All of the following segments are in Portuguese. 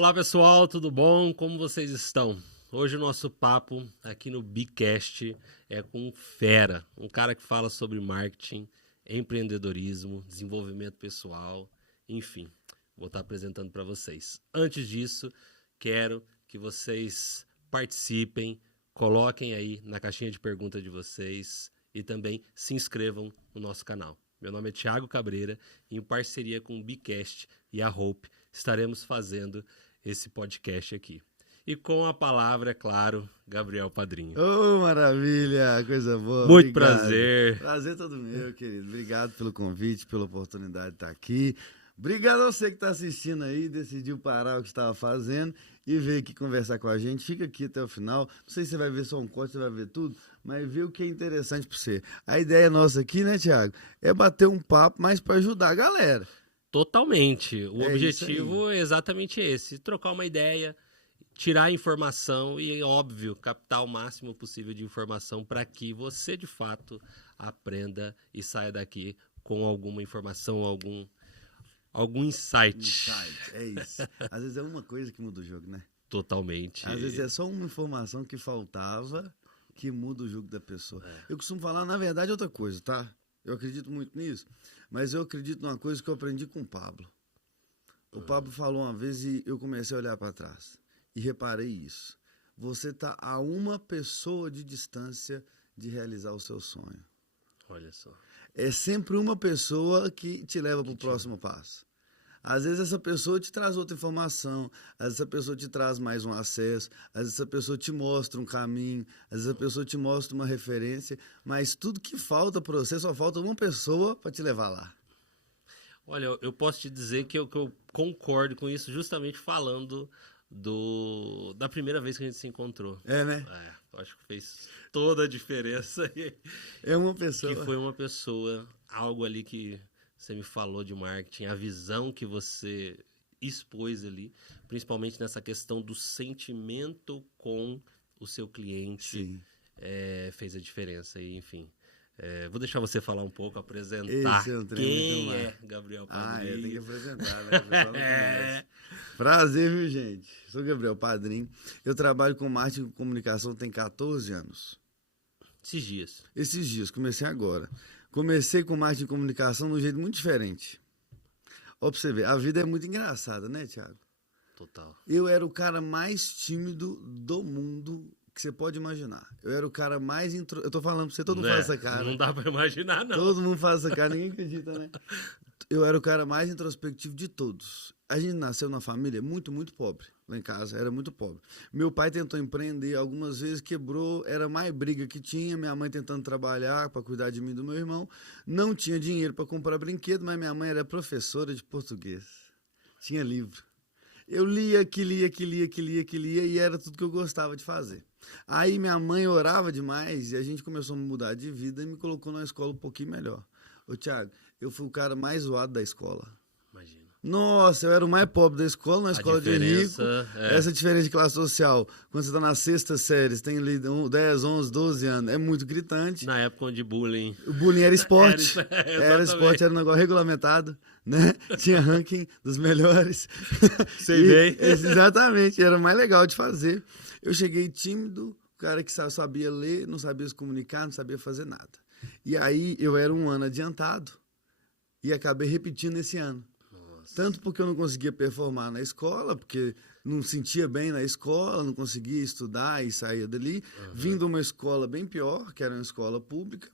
Olá pessoal, tudo bom? Como vocês estão? Hoje o nosso papo aqui no Bicast é com um fera, um cara que fala sobre marketing, empreendedorismo, desenvolvimento pessoal, enfim, vou estar apresentando para vocês. Antes disso, quero que vocês participem, coloquem aí na caixinha de pergunta de vocês e também se inscrevam no nosso canal. Meu nome é Thiago Cabreira e em parceria com o Bicast e a Hope estaremos fazendo esse podcast aqui. E com a palavra, é claro, Gabriel Padrinho. Oh, maravilha, coisa boa. Muito obrigado. prazer. Prazer todo meu, querido. Obrigado pelo convite, pela oportunidade de estar aqui. Obrigado a você que está assistindo aí, decidiu parar o que estava fazendo e veio aqui conversar com a gente. Fica aqui até o final. Não sei se você vai ver só um corte, você vai ver tudo, mas vê o que é interessante para você. A ideia nossa aqui, né, Thiago, é bater um papo mais para ajudar a galera. Totalmente. O objetivo é exatamente esse, trocar uma ideia, tirar informação e, óbvio, captar o máximo possível de informação para que você, de fato, aprenda e saia daqui com alguma informação, algum insight. É isso. Às vezes é uma coisa que muda o jogo, né? Totalmente. Às vezes é só uma informação que faltava que muda o jogo da pessoa. Eu costumo falar, na verdade, outra coisa, tá? Eu acredito muito nisso, mas eu acredito numa coisa que eu aprendi com o Pablo. O Pablo falou uma vez e eu comecei a olhar para trás e reparei isso. Você está a uma pessoa de distância de realizar o seu sonho. Olha só. É sempre uma pessoa que te leva para o próximo passo. Às vezes essa pessoa te traz outra informação, às vezes essa pessoa te traz mais um acesso, às vezes essa pessoa te mostra um caminho, às vezes essa pessoa te mostra uma referência, mas tudo que falta para você, só falta uma pessoa para te levar lá. Olha, eu posso te dizer que eu concordo com isso justamente falando da primeira vez que a gente se encontrou. É, né? Acho que fez toda a diferença. É uma pessoa. Que foi uma pessoa, algo ali que você me falou de marketing, a visão que você expôs ali, principalmente nessa questão do sentimento com o seu cliente, fez a diferença. E, enfim, vou deixar você falar um pouco, apresentar quem é Gabriel Padrinho. Tem que apresentar, né? Prazer, viu, gente? Sou Gabriel Padrinho. Eu trabalho com marketing e comunicação tem 14 anos. Esses dias, comecei agora. Comecei com marketing e comunicação de um jeito muito diferente. Ó, pra você ver, a vida é muito engraçada, né, Thiago? Total. Eu era o cara mais tímido do mundo que você pode imaginar. Eu era o cara mais... Eu tô falando pra você, todo mundo faz essa cara. Não dá pra imaginar, não. Todo mundo faz essa cara, ninguém acredita, né? Eu era o cara mais introspectivo de todos. A gente nasceu numa família muito, muito pobre. Lá em casa, era muito pobre. Meu pai tentou empreender, algumas vezes quebrou, era mais briga que tinha. Minha mãe tentando trabalhar para cuidar de mim e do meu irmão. Não tinha dinheiro para comprar brinquedo, mas minha mãe era professora de português. Tinha livro. Eu lia, que lia, e era tudo que eu gostava de fazer. Aí minha mãe orava demais e a gente começou a mudar de vida e me colocou numa escola um pouquinho melhor. Ô, Thiago, eu fui o cara mais zoado da escola. Imagina. Nossa, eu era o mais pobre da escola, na escola de rico. Essa diferença de classe social, quando você está na sexta série, você tem ali 10, 11, 12 anos, é muito gritante. Na época onde bullying... O bullying era esporte. Era esporte, era um negócio regulamentado, né? Tinha ranking dos melhores. Sei bem. Exatamente, era mais legal de fazer. Eu cheguei tímido, o cara que sabia ler, não sabia se comunicar, não sabia fazer nada. E aí eu era um ano adiantado e acabei repetindo esse ano. Tanto porque eu não conseguia performar na escola, porque não sentia bem na escola, não conseguia estudar e saía dali. Vim de uma escola bem pior, que era uma escola pública,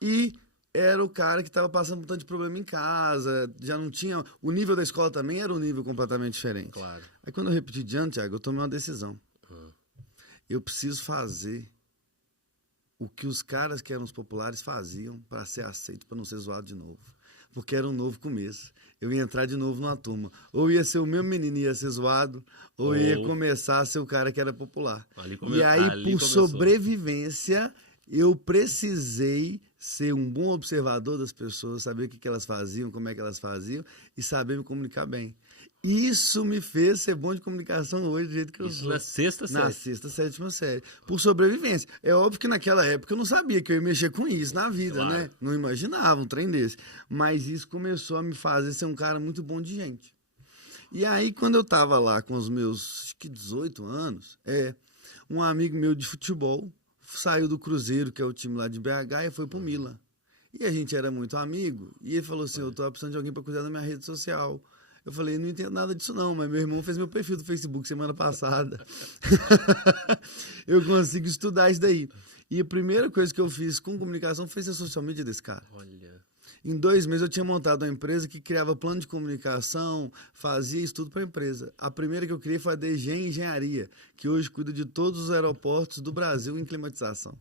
e era o cara que estava passando por tanto de problema em casa, já não tinha... O nível da escola também era um nível completamente diferente. Claro. Aí quando eu repeti de ano, Thiago, eu tomei uma decisão. Eu preciso fazer o que os caras que eram os populares faziam para ser aceito, para não ser zoado de novo. Porque era um novo começo. Eu ia entrar de novo numa turma. Ou ia ser o meu menino ia ser zoado, ou ia começar a ser o cara que era popular. E aí, por sobrevivência, eu precisei ser um bom observador das pessoas, saber o que elas faziam, como é que elas faziam, e saber me comunicar bem. Isso me fez ser bom de comunicação hoje, do jeito que eu sou. Na sexta série? Na sexta, sétima série. Por sobrevivência. É óbvio que naquela época eu não sabia que eu ia mexer com isso na vida, claro, né? Não imaginava um trem desse. Mas isso começou a me fazer ser um cara muito bom de gente. E aí, quando eu tava lá com os meus, acho que 18 anos, um amigo meu de futebol saiu do Cruzeiro, que é o time lá de BH, e foi pro Milan. E a gente era muito amigo, e ele falou assim, eu tô precisando de alguém para cuidar da minha rede social. Eu falei, não entendo nada disso não, mas meu irmão fez meu perfil do Facebook semana passada. Eu consigo estudar isso daí. E a primeira coisa que eu fiz com comunicação foi ser social media desse cara. Olha. Em 2 meses eu tinha montado uma empresa que criava plano de comunicação, fazia isso tudo para a empresa. A primeira que eu criei foi a DG Engenharia, que hoje cuida de todos os aeroportos do Brasil em climatização.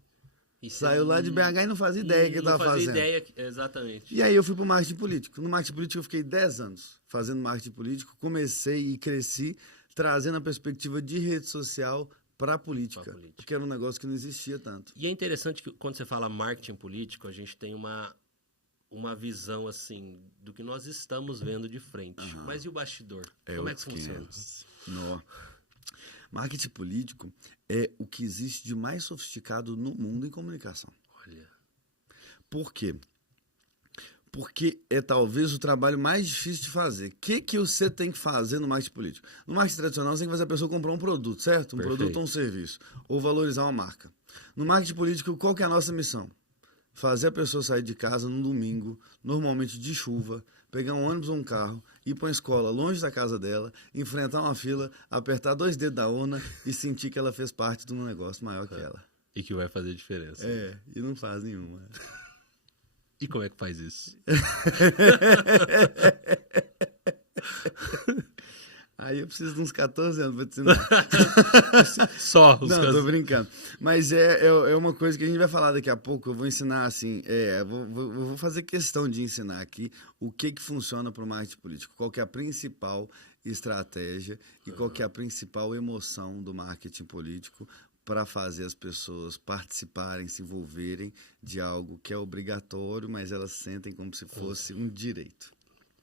Saiu lá de BH e não fazia ideia que estava fazendo. Não fazia ideia, exatamente. E aí eu fui para o marketing político. No marketing político eu fiquei 10 anos fazendo marketing político. Comecei e cresci trazendo a perspectiva de rede social para a política, porque era um negócio que não existia tanto. E é interessante que quando você fala marketing político, a gente tem uma visão assim do que nós estamos vendo de frente. Mas e o bastidor? Como é que funciona? Não. Marketing político é o que existe de mais sofisticado no mundo em comunicação. Olha. Por quê? Porque é talvez o trabalho mais difícil de fazer. O que você tem que fazer no marketing político? No marketing tradicional, você tem que fazer a pessoa comprar um produto, certo? Perfeito. Produto ou um serviço. Ou valorizar uma marca. No marketing político, qual que é a nossa missão? Fazer a pessoa sair de casa no domingo, normalmente de chuva, pegar um ônibus ou um carro, ir para uma escola longe da casa dela, enfrentar uma fila, apertar 2 dedos da urna e sentir que ela fez parte de um negócio maior que ela. E que vai fazer diferença. E não faz nenhuma. E como é que faz isso? Aí eu preciso de uns 14 anos para te ensinar. Só os Não, tô brincando. Mas é uma coisa que a gente vai falar daqui a pouco. Eu vou ensinar assim, vou fazer questão de ensinar aqui o que funciona para o marketing político. Qual que é a principal estratégia e qual que é a principal emoção do marketing político para fazer as pessoas participarem, se envolverem de algo que é obrigatório, mas elas sentem como se fosse um direito.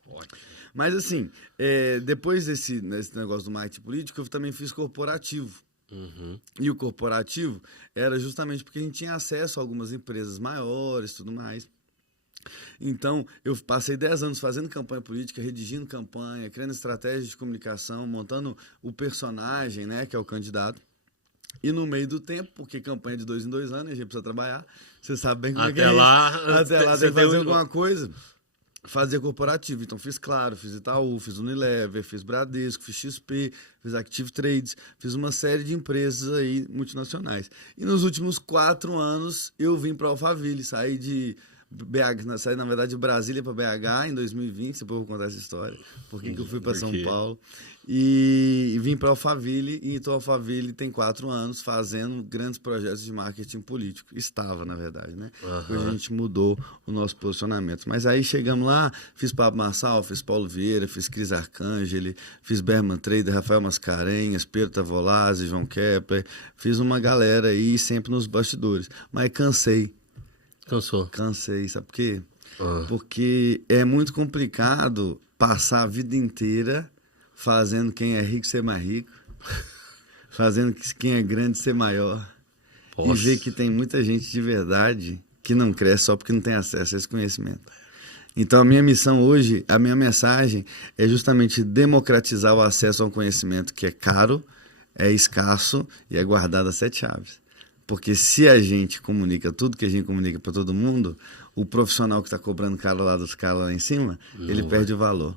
Ótimo. Mas assim, depois desse negócio do marketing político, eu também fiz corporativo. E o corporativo era justamente porque a gente tinha acesso a algumas empresas maiores e tudo mais. Então, eu passei 10 anos fazendo campanha política, redigindo campanha, criando estratégias de comunicação, montando o personagem, né, que é o candidato. E no meio do tempo, porque campanha de 2 em 2 anos, a gente precisa trabalhar, você sabe bem como é que é isso. Até lá tem que fazer alguma coisa. Fazer corporativo. Então, fiz Claro, fiz Itaú, fiz Unilever, fiz Bradesco, fiz XP, fiz Active Trades, fiz uma série de empresas aí multinacionais. E nos últimos 4 anos, eu vim para Alphaville, saí de BH, saí, na verdade, de Brasília para BH em 2020, depois eu vou contar essa história, porque que eu fui para São Paulo. E vim para Alphaville, e então Alphaville tem 4 anos fazendo grandes projetos de marketing político. Estava, na verdade, né? Hoje a gente mudou o nosso posicionamento. Mas aí chegamos lá, fiz Pablo Marçal, fiz Paulo Vieira, fiz Cris Arcangeli, fiz Berman Trader, Rafael Mascarenhas, Pedro Tavolazzi, João Kepler, fiz uma galera aí sempre nos bastidores. Mas cansei. Cansou? Cansei, sabe por quê? Porque é muito complicado passar a vida inteira fazendo quem é rico ser mais rico, fazendo quem é grande ser maior. E ver que tem muita gente de verdade que não cresce só porque não tem acesso a esse conhecimento. Então a minha missão hoje, a minha mensagem é justamente democratizar o acesso a um conhecimento que é caro, é escasso e é guardado a 7 chaves. Porque se a gente comunica tudo que a gente comunica para todo mundo, o profissional que está cobrando caro lá dos caras lá em cima, ele perde o valor.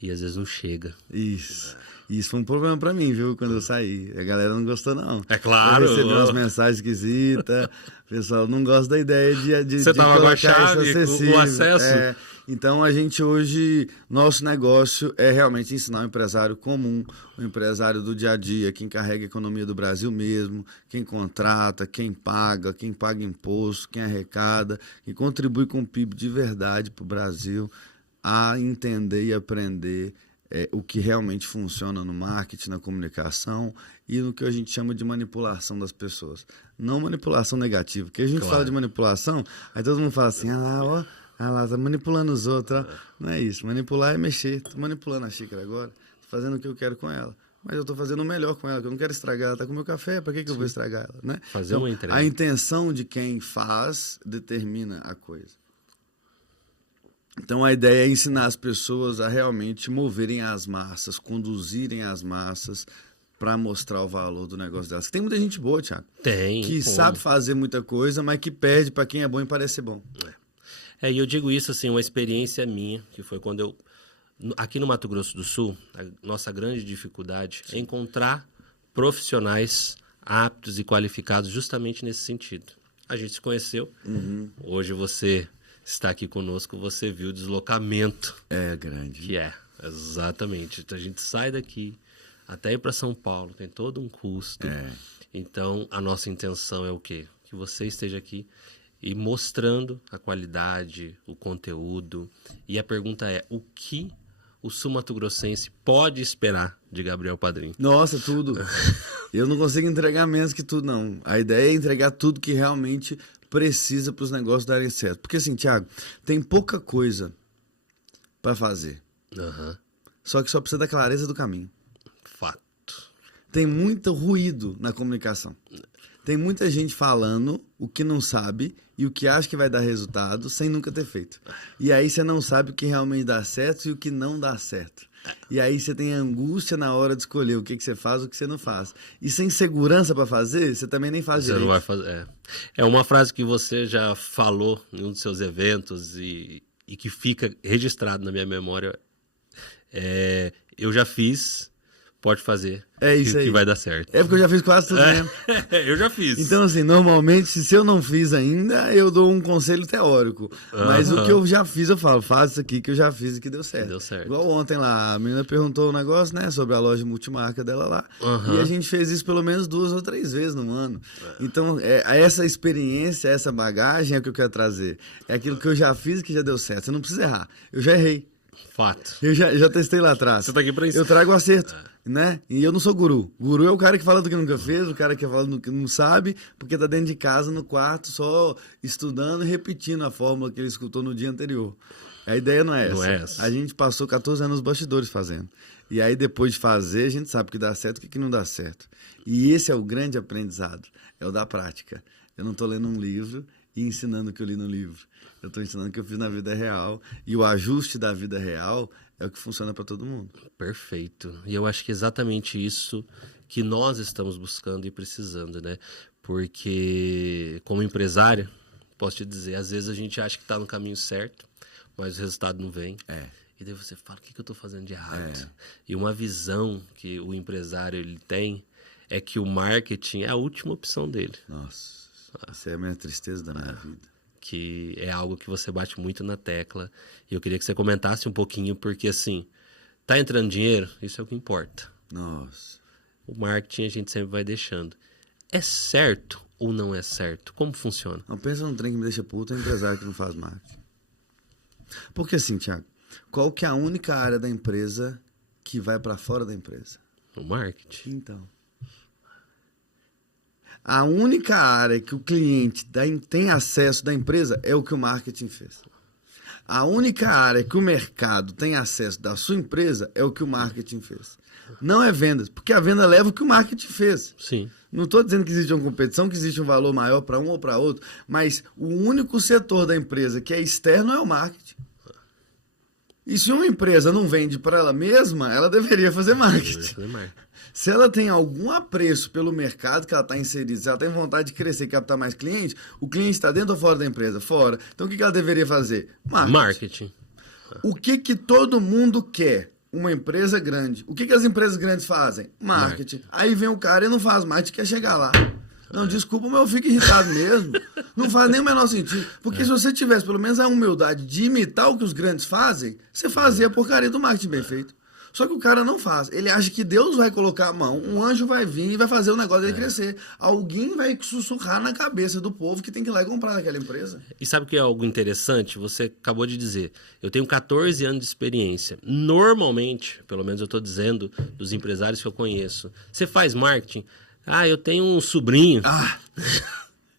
E às vezes não chega. Isso. E isso foi um problema para mim, viu? Quando eu saí. A galera não gostou, não. É claro. Eu recebi umas mensagens esquisitas. O pessoal não gosta da ideia de você estava com a chave, com o acesso. Então, a gente hoje, nosso negócio é realmente ensinar o empresário comum, o empresário do dia a dia, quem carrega a economia do Brasil mesmo, quem contrata, quem paga imposto, quem arrecada, quem contribui com o PIB de verdade para o Brasil, a entender e aprender o que realmente funciona no marketing, na comunicação e no que a gente chama de manipulação das pessoas. Não manipulação negativa, porque a gente fala de manipulação, aí todo mundo fala assim, tá manipulando os outros. Não é isso, manipular é mexer. Tô manipulando a xícara agora, tô fazendo o que eu quero com ela. Mas eu tô fazendo o melhor com ela, que eu não quero estragar ela. Tá com o meu café, para que eu vou estragar ela? Né? Fazer uma entrega. A intenção de quem faz determina a coisa. Então a ideia é ensinar as pessoas a realmente moverem as massas, conduzirem as massas para mostrar o valor do negócio delas. Tem muita gente boa, Thiago. Tem. Que sabe fazer muita coisa, mas que perde para quem é bom em parecer bom. E eu digo isso assim, uma experiência minha, que foi quando eu... Aqui no Mato Grosso do Sul, a nossa grande dificuldade é encontrar profissionais aptos e qualificados justamente nesse sentido. A gente se conheceu. Hoje você está aqui conosco, você viu o deslocamento. É grande. Que é, exatamente. Então, a gente sai daqui até ir para São Paulo, tem todo um custo. Então, a nossa intenção é o quê? Que você esteja aqui e mostrando a qualidade, o conteúdo. E a pergunta é, o que o sul-mato-grossense pode esperar de Gabriel Padrinho? Nossa, tudo. Eu não consigo entregar menos que tudo, não. A ideia é entregar tudo que realmente precisa para os negócios darem certo. Porque assim, Thiago, tem pouca coisa para fazer. Só que só precisa da clareza do caminho. Fato. Tem muito ruído na comunicação. Tem muita gente falando o que não sabe e o que acha que vai dar resultado sem nunca ter feito. E aí você não sabe o que realmente dá certo e o que não dá certo. E aí você tem angústia na hora de escolher o que você faz e o que você não faz. E sem segurança para fazer, você também nem faz direito. Você não vai fazer. É uma frase que você já falou em um dos seus eventos e que fica registrado na minha memória. Eu já fiz, pode fazer. É isso aí. Que vai dar certo. É porque eu já fiz quase tudo mesmo. Eu já fiz. Então, assim, normalmente, se eu não fiz ainda, eu dou um conselho teórico. Mas o que eu já fiz, eu falo, faz isso aqui que eu já fiz e que deu certo. Deu certo. Igual ontem lá, a menina perguntou um negócio, né, sobre a loja multimarca dela lá. E a gente fez isso pelo menos 2 ou 3 vezes no ano. Então, essa experiência, essa bagagem é o que eu quero trazer. É aquilo que eu já fiz e que já deu certo. Você não precisa errar. Eu já errei. Fato. Eu já testei lá atrás. Você tá aqui pra isso. Eu trago o acerto, né? E eu não sou guru. Guru é o cara que fala do que nunca fez, o cara que fala do que não sabe, porque tá dentro de casa, no quarto, só estudando e repetindo a fórmula que ele escutou no dia anterior. A ideia não é essa. Não é essa. A gente passou 14 anos nos bastidores fazendo. E aí, depois de fazer, a gente sabe o que dá certo e o que não dá certo. E esse é o grande aprendizado, é o da prática. Eu não tô lendo um livro e ensinando o que eu li no livro. Eu estou ensinando o que eu fiz na vida real. E o ajuste da vida real é o que funciona para todo mundo. Perfeito. E eu acho que é exatamente isso que nós estamos buscando e precisando, né? Porque, como empresário, posso te dizer, às vezes a gente acha que está no caminho certo, mas o resultado não vem. E daí você fala, o que eu estou fazendo de errado? E uma visão que o empresário ele tem é que o marketing é a última opção dele. Nossa, essa é a minha tristeza da minha vida. Que é algo que você bate muito na tecla. E eu queria que você comentasse um pouquinho, porque assim, tá entrando dinheiro, isso é o que importa. Nossa. O marketing a gente sempre vai deixando. É certo ou não é certo? Como funciona? Não, pensa num trem que me deixa puto, é um empresário que não faz marketing. Porque assim, Thiago, qual que é a única área da empresa que vai para fora da empresa? O marketing. Então. A única área que o cliente tem acesso da empresa é o que o marketing fez. A única área que o mercado tem acesso da sua empresa é o que o marketing fez. Não é vendas, porque a venda leva o que o marketing fez. Sim. Não estou dizendo que existe uma competição, que existe um valor maior para um ou para outro, mas o único setor da empresa que é externo é o marketing. E se uma empresa não vende para ela mesma, ela deveria fazer marketing. Se ela tem algum apreço pelo mercado que ela está inserida, se ela tem vontade de crescer e captar mais clientes, o cliente está dentro ou fora da empresa? Fora. Então o que ela deveria fazer? Marketing. O que todo mundo quer? Uma empresa grande. O que as empresas grandes fazem? Marketing. Aí vem o cara e não faz marketing, quer chegar lá. Não, desculpa, mas eu fico irritado mesmo. Não faz nem o menor sentido. Porque se você tivesse pelo menos a humildade de imitar o que os grandes fazem, você fazia a porcaria do marketing bem feito. Só que o cara não faz. Ele acha que Deus vai colocar a mão, um anjo vai vir e vai fazer o negócio dele crescer. Alguém vai sussurrar na cabeça do povo que tem que ir lá e comprar naquela empresa. E sabe o que é algo interessante? Você acabou de dizer, eu tenho 14 anos de experiência. Normalmente, pelo menos eu estou dizendo dos empresários que eu conheço, você faz marketing? Eu tenho um sobrinho.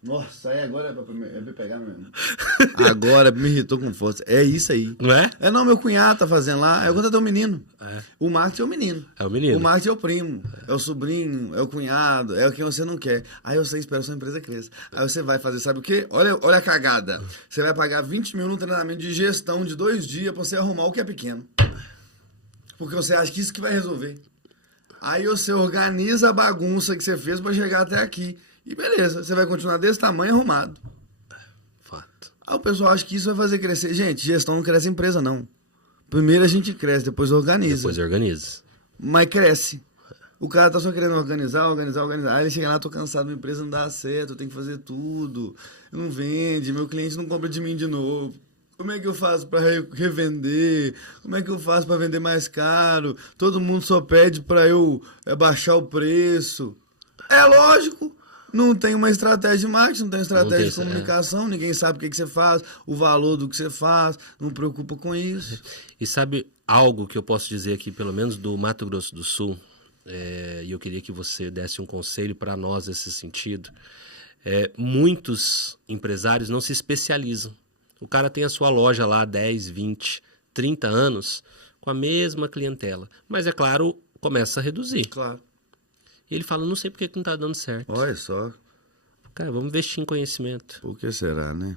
Nossa, aí agora é pra pegar mesmo. Agora me irritou com força. É isso aí. Não é? Não, meu cunhado tá fazendo lá. Eu contratei um menino. O marketing é o menino. É o menino. O marketing é o primo, é o sobrinho, é o cunhado, é o que você não quer. Aí você espera a sua empresa cresça. Aí você vai fazer, sabe o quê? Olha a cagada. Você vai pagar 20 mil no treinamento de gestão de 2 dias pra você arrumar o que é pequeno. Porque você acha que isso que vai resolver. Aí você organiza a bagunça que você fez pra chegar até aqui. E beleza, você vai continuar desse tamanho arrumado. Fato. Aí o pessoal acha que isso vai fazer crescer. Gente, gestão não cresce empresa, não. Primeiro a gente cresce, depois organiza. Depois organiza. Mas cresce. O cara tá só querendo organizar. Aí ele chega lá, tô cansado, minha empresa não dá certo, eu tenho que fazer tudo. Não vende, meu cliente não compra de mim de novo. Como é que eu faço para revender? Como é que eu faço para vender mais caro? Todo mundo só pede para eu baixar o preço. É lógico. Não tem uma estratégia de marketing, não tem estratégia de comunicação, ninguém sabe o que você faz, o valor do que você faz, não preocupa com isso. E sabe algo que eu posso dizer aqui, pelo menos do Mato Grosso do Sul, e eu queria que você desse um conselho para nós nesse sentido. Muitos empresários não se especializam. O cara tem a sua loja lá há 10, 20, 30 anos com a mesma clientela. Mas, é claro, começa a reduzir. Claro. E ele fala, não sei por que não tá dando certo. Olha só. Cara, vamos investir em conhecimento. Por que será, né?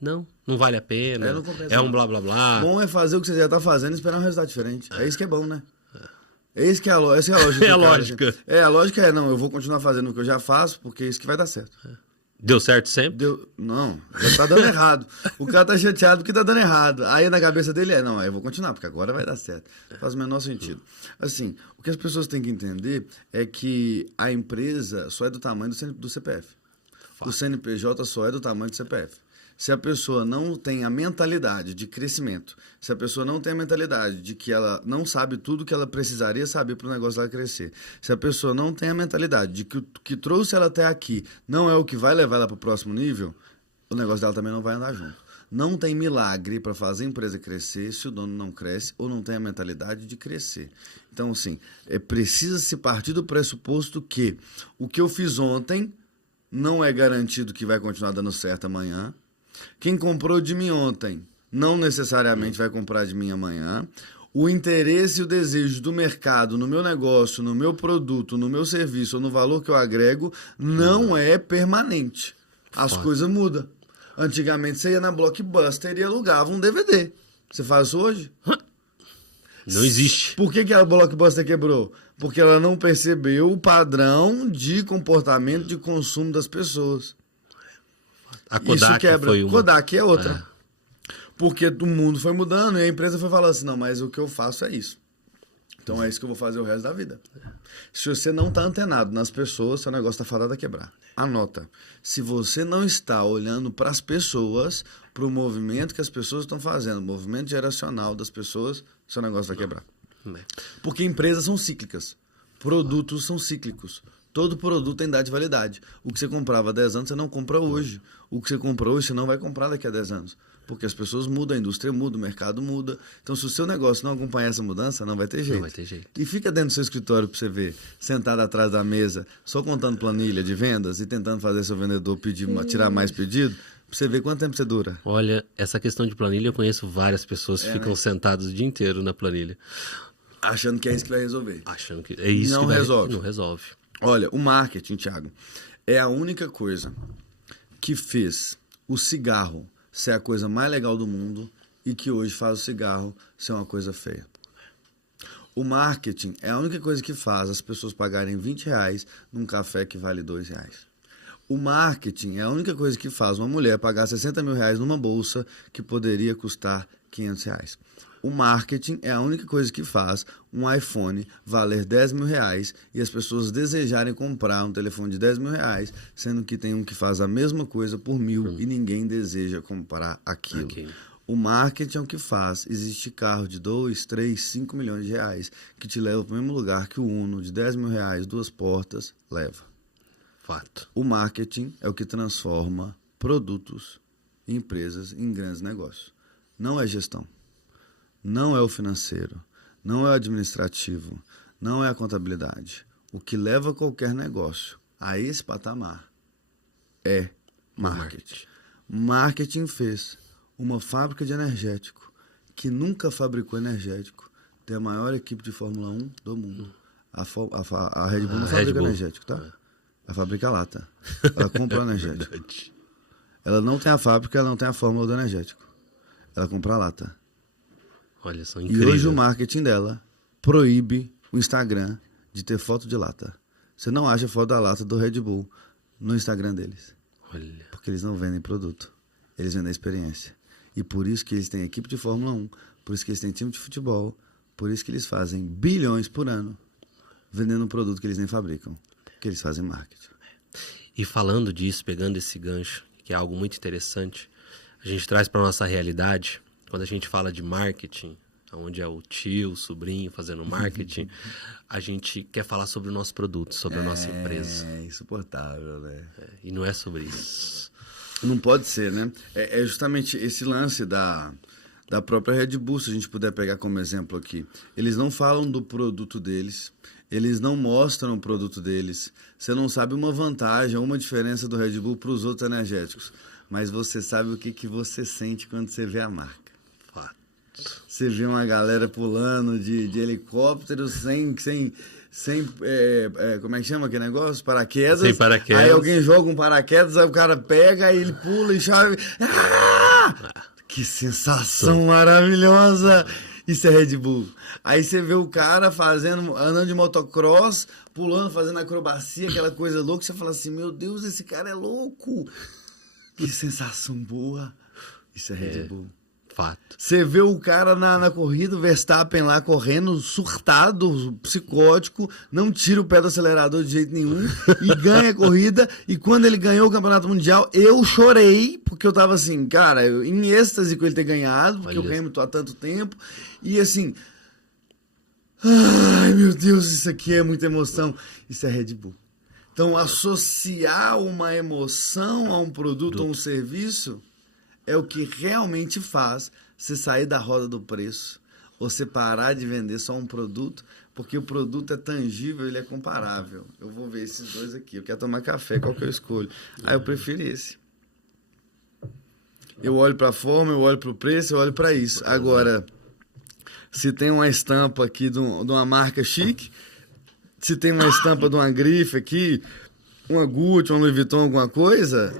Não vale a pena. Não compensa, é um blá blá blá. Bom é fazer o que você já tá fazendo e esperar um resultado diferente. É isso que é bom, né? Essa é a lógica. É a lógica. A lógica eu vou continuar fazendo o que eu já faço, porque é isso que vai dar certo. Deu certo sempre? Não, já tá dando errado. O cara tá chateado porque tá dando errado. Aí na cabeça dele eu vou continuar, porque agora vai dar certo. Faz o menor sentido. Assim, o que as pessoas têm que entender é que a empresa só é do tamanho do CPF. O CNPJ só é do tamanho do CPF. Se a pessoa não tem a mentalidade de crescimento, se a pessoa não tem a mentalidade de que ela não sabe tudo que ela precisaria saber para o negócio dela crescer, se a pessoa não tem a mentalidade de que o que trouxe ela até aqui não é o que vai levar ela para o próximo nível, o negócio dela também não vai andar junto. Não tem milagre para fazer a empresa crescer se o dono não cresce ou não tem a mentalidade de crescer. Então, assim, precisa se partir do pressuposto que o que eu fiz ontem não é garantido que vai continuar dando certo amanhã. Quem comprou de mim ontem não necessariamente vai comprar de mim amanhã. O interesse e o desejo do mercado no meu negócio, no meu produto, no meu serviço ou no valor que eu agrego não é permanente. As coisas mudam. Antigamente você ia na Blockbuster e alugava um DVD. Você faz isso hoje? Não existe. Por que a Blockbuster quebrou? Porque ela não percebeu o padrão de comportamento de consumo das pessoas. A Kodak isso quebra. Foi uma. Kodak é outra. Porque o mundo foi mudando e a empresa foi falando assim, não, mas o que eu faço é isso. Então é isso que eu vou fazer o resto da vida. Se você não está antenado nas pessoas, seu negócio está fadado a quebrar. Anota. Se você não está olhando para as pessoas, para o movimento que as pessoas estão fazendo, o movimento geracional das pessoas, seu negócio vai quebrar. Porque empresas são cíclicas. Produtos são cíclicos. Todo produto tem data de validade. O que você comprava há 10 anos, você não compra hoje. O que você comprou hoje, você não vai comprar daqui a 10 anos. Porque as pessoas mudam, a indústria muda, o mercado muda. Então, se o seu negócio não acompanhar essa mudança, não vai ter jeito. Não vai ter jeito. E fica dentro do seu escritório para você ver, sentado atrás da mesa, só contando planilha de vendas e tentando fazer seu vendedor tirar mais pedido, para você ver quanto tempo você dura. Olha, essa questão de planilha, eu conheço várias pessoas que ficam sentadas o dia inteiro na planilha. Achando que é isso que vai resolver. Achando que é isso não que vai resolve. Não resolve. Olha, o marketing, Thiago, é a única coisa que fez o cigarro ser a coisa mais legal do mundo e que hoje faz o cigarro ser uma coisa feia. O marketing é a única coisa que faz as pessoas pagarem R$20 num café que vale R$2. O marketing é a única coisa que faz uma mulher pagar R$60 mil numa bolsa que poderia custar R$500. O marketing é a única coisa que faz um iPhone valer R$10 mil e as pessoas desejarem comprar um telefone de R$10 mil, sendo que tem um que faz a mesma coisa por R$1.000 e ninguém deseja comprar aquilo. O marketing é o que faz. Existe carro de 2, 3, 5 milhões de reais que te leva para o mesmo lugar que o Uno de R$10 mil, 2 portas, leva. Fato. O marketing é o que transforma produtos e empresas em grandes negócios. Não é gestão. Não é o financeiro, não é o administrativo, não é a contabilidade. O que leva qualquer negócio a esse patamar é Marketing. Marketing fez uma fábrica de energético que nunca fabricou energético ter a maior equipe de Fórmula 1 do mundo. A Red Bull não fabrica energético, tá? Ela fabrica lata. Ela compra o energético. Ela não tem a fábrica, ela não tem a fórmula do energético. Ela compra a lata. Olha só, incrível. E hoje o marketing dela proíbe o Instagram de ter foto de lata. Você não acha foto da lata do Red Bull no Instagram deles. Olha. Porque eles não vendem produto. Eles vendem a experiência. E por isso que eles têm equipe de Fórmula 1, por isso que eles têm time de futebol, por isso que eles fazem bilhões por ano vendendo um produto que eles nem fabricam. Que eles fazem marketing. E falando disso, pegando esse gancho, que é algo muito interessante, a gente traz para nossa realidade, quando a gente fala de marketing, onde é o tio, o sobrinho fazendo marketing, a gente quer falar sobre o nosso produto, sobre a nossa empresa. É insuportável, né? E não é sobre isso. Não pode ser, né? É justamente esse lance da própria Red Bull, se a gente puder pegar como exemplo aqui. Eles não falam do produto deles, eles não mostram o produto deles. Você não sabe uma vantagem, uma diferença do Red Bull para os outros energéticos. Mas você sabe o que você sente quando você vê a marca. Você vê uma galera pulando de helicóptero sem como é que chama aquele negócio? Paraquedas. Sem paraquedas. Aí alguém joga um paraquedas, aí o cara pega, aí ele pula e chove. Ah! Que sensação maravilhosa! Isso é Red Bull. Aí você vê o cara andando de motocross, pulando, fazendo acrobacia, aquela coisa louca, você fala assim, meu Deus, esse cara é louco! Que sensação boa! Isso é Red Bull. Fato. Você vê o cara na corrida, o Verstappen lá correndo, surtado, psicótico, não tira o pé do acelerador de jeito nenhum e ganha a corrida. E quando ele ganhou o Campeonato Mundial, eu chorei, porque eu tava assim, cara, em êxtase com ele ter ganhado, porque o Hamilton há tanto tempo. E assim, ai meu Deus, isso aqui é muita emoção. Isso é Red Bull. Então, associar uma emoção a um produto ou um serviço é o que realmente faz você sair da roda do preço ou você parar de vender só um produto, porque o produto é tangível, ele é comparável. Eu vou ver esses dois aqui. Eu quero tomar café, qual que eu escolho? Eu prefiro esse. Eu olho para a forma, eu olho para o preço, eu olho para isso. Agora, se tem uma estampa aqui de uma marca chique, se tem uma estampa de uma grife aqui, uma Gucci, uma Louis Vuitton, alguma coisa,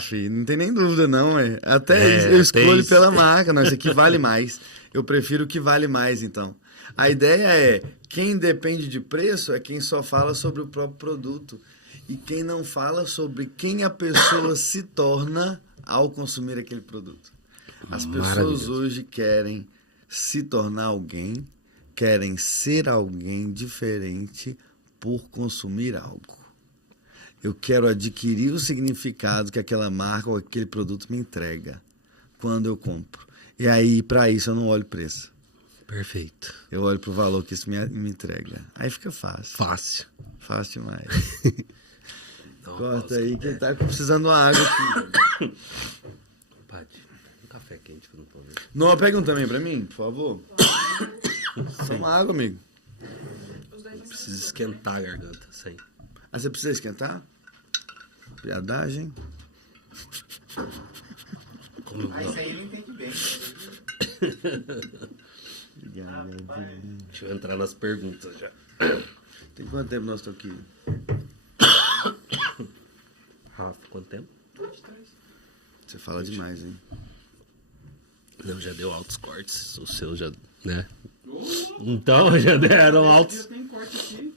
filho, não tem nem dúvida não, até eu escolho pela marca, não, isso aqui vale mais. Eu prefiro o que vale mais, então. A ideia é, quem depende de preço é quem só fala sobre o próprio produto e quem não fala sobre quem a pessoa se torna ao consumir aquele produto. As pessoas hoje querem se tornar alguém, querem ser alguém diferente por consumir algo. Eu quero adquirir o significado que aquela marca ou aquele produto me entrega quando eu compro. E aí, para isso, eu não olho o preço. Perfeito. Eu olho para o valor que isso me entrega. Aí fica fácil. Fácil. Fácil demais. Não, corta aí que tá precisando de uma água aqui. Pode. Um café quente que eu não tô vendo. Não, pega um também para mim, por favor. Toma água, amigo. Precisa esquentar a garganta, sei. Você precisa esquentar? Piadagem. Isso aí ele entende bem. Deixa eu entrar nas perguntas já. Tem quanto tempo nós estamos aqui? Rafa, quanto tempo? Você fala demais, hein? Não, já deu altos cortes. O seu já, né? Então, já deram altos. Tem corte aqui.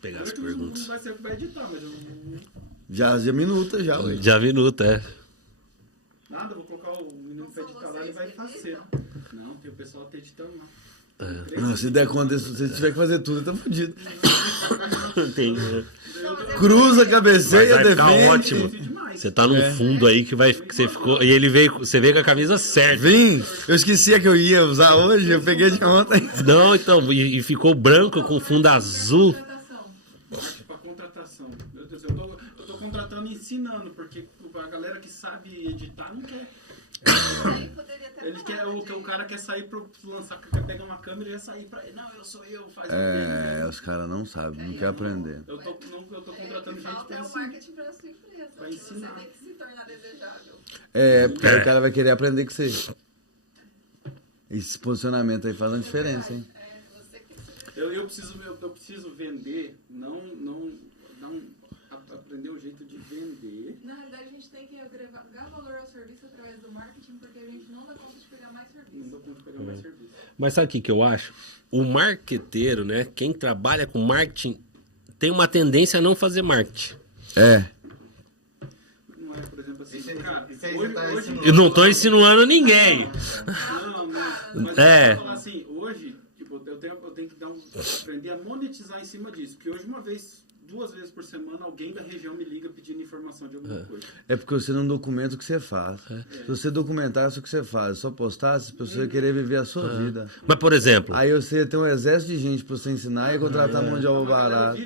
Pegar as perguntas. Não vai ser o que vai editar, mas eu não... Já minuta, já. Ué. Já minuta, Nada, vou colocar o menino pra editar lá, ele vai fazer. Não, tem o pessoal tá editando lá. Não, se der conta, se você tiver que fazer tudo, tá fudido. Tem. Cruza, cabeceia, Vai ficar defende. ótimo. Você tá num fundo aí que você ficou. E ele veio. Você veio com a camisa certa. Vim, eu esqueci a que eu ia usar hoje, eu peguei de ontem. Não, então, e ficou branco com fundo azul. Pra contratação. Meu Deus, eu tô contratando e ensinando, porque a galera que sabe editar não quer. Ele quer, o cara quer sair pra lançar, quer pegar uma câmera e já sair pra ele. Não, eu, faz Os caras não sabem, não querem aprender. Eu tô contratando gente pra ensinar. O marketing pra sua empresa. Pra ensinar. Você tem que se tornar desejável. Porque aí o cara vai querer aprender com você. Esse posicionamento aí faz uma diferença, hein? Eu preciso vender, não aprender o jeito de vender. Na realidade, a gente tem que agregar valor ao serviço através do marketing, porque a gente não dá conta de pegar mais serviço. Não dá conta de pegar mais serviço. Mas sabe o que eu acho? O marqueteiro, né? Quem trabalha com marketing tem uma tendência a não fazer marketing. Não é, por exemplo, assim, cara, hoje Eu não tô insinuando ninguém. Não, mas eu vou falar assim, hoje, tipo, eu tenho que aprender a monetizar em cima disso, porque hoje duas vezes por semana, alguém da região me liga pedindo informação de alguma coisa. É porque você não documenta o que você faz. Se você documentasse o que você faz, só postasse, as pessoas iam querer viver a sua vida. Mas, por exemplo... Aí você ia ter um exército de gente pra você ensinar e contratar mão de obra barata.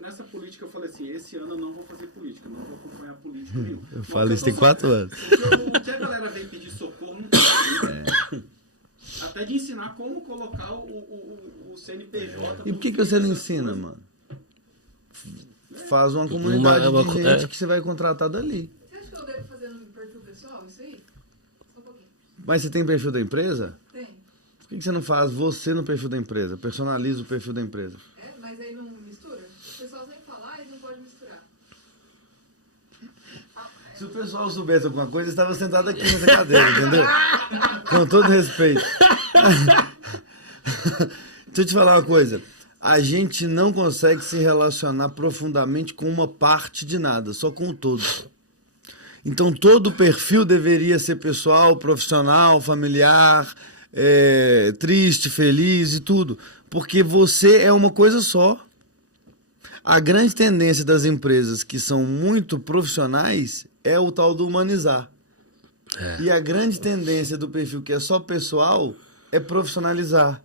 Nessa política eu falei assim, esse ano eu não vou fazer política, não vou acompanhar política nenhuma. Eu falo isso tem 4 anos. O que a galera vem pedir socorro não tem. Até de ensinar como colocar o CNPJ. E por que você não ensina, mano? Faz uma comunidade de gente que você vai contratar dali. Você acha que eu devo fazer no perfil pessoal isso aí? Só um pouquinho. Mas você tem perfil da empresa? Tem. Por que você não faz você no perfil da empresa? Personaliza o perfil da empresa. Mas aí não mistura? O pessoal sem falar, eles não podem misturar. Se o pessoal soubesse alguma coisa, estava sentado aqui nessa cadeira, entendeu? Com todo respeito. Deixa eu te falar uma coisa. A gente não consegue se relacionar profundamente com uma parte de nada, só com o todo. Então, todo perfil deveria ser pessoal, profissional, familiar, triste, feliz e tudo. Porque você é uma coisa só. A grande tendência das empresas que são muito profissionais é o tal do humanizar. E a grande tendência do perfil que é só pessoal é profissionalizar.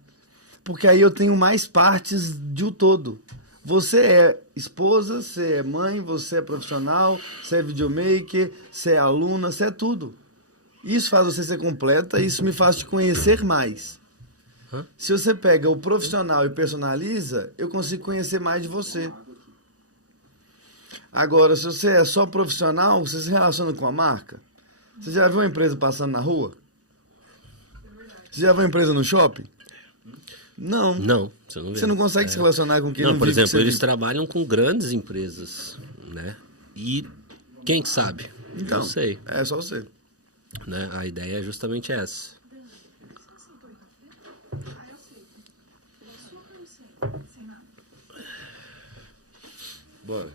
Porque aí eu tenho mais partes de um todo. Você é esposa, você é mãe, você é profissional, você é videomaker, você é aluna, você é tudo. Isso faz você ser completa, isso me faz te conhecer mais. Se você pega o profissional e personaliza, eu consigo conhecer mais de você. Agora, se você é só profissional, você se relaciona com a marca? Você já viu uma empresa passando na rua? Você já viu uma empresa no shopping? Não. Não, você não vê. Você não consegue se relacionar com quem não por vive exemplo, que eles vive. trabalham com grandes empresas, né? E quem sabe? Então, Não sei. é só você. Né? A ideia é justamente essa.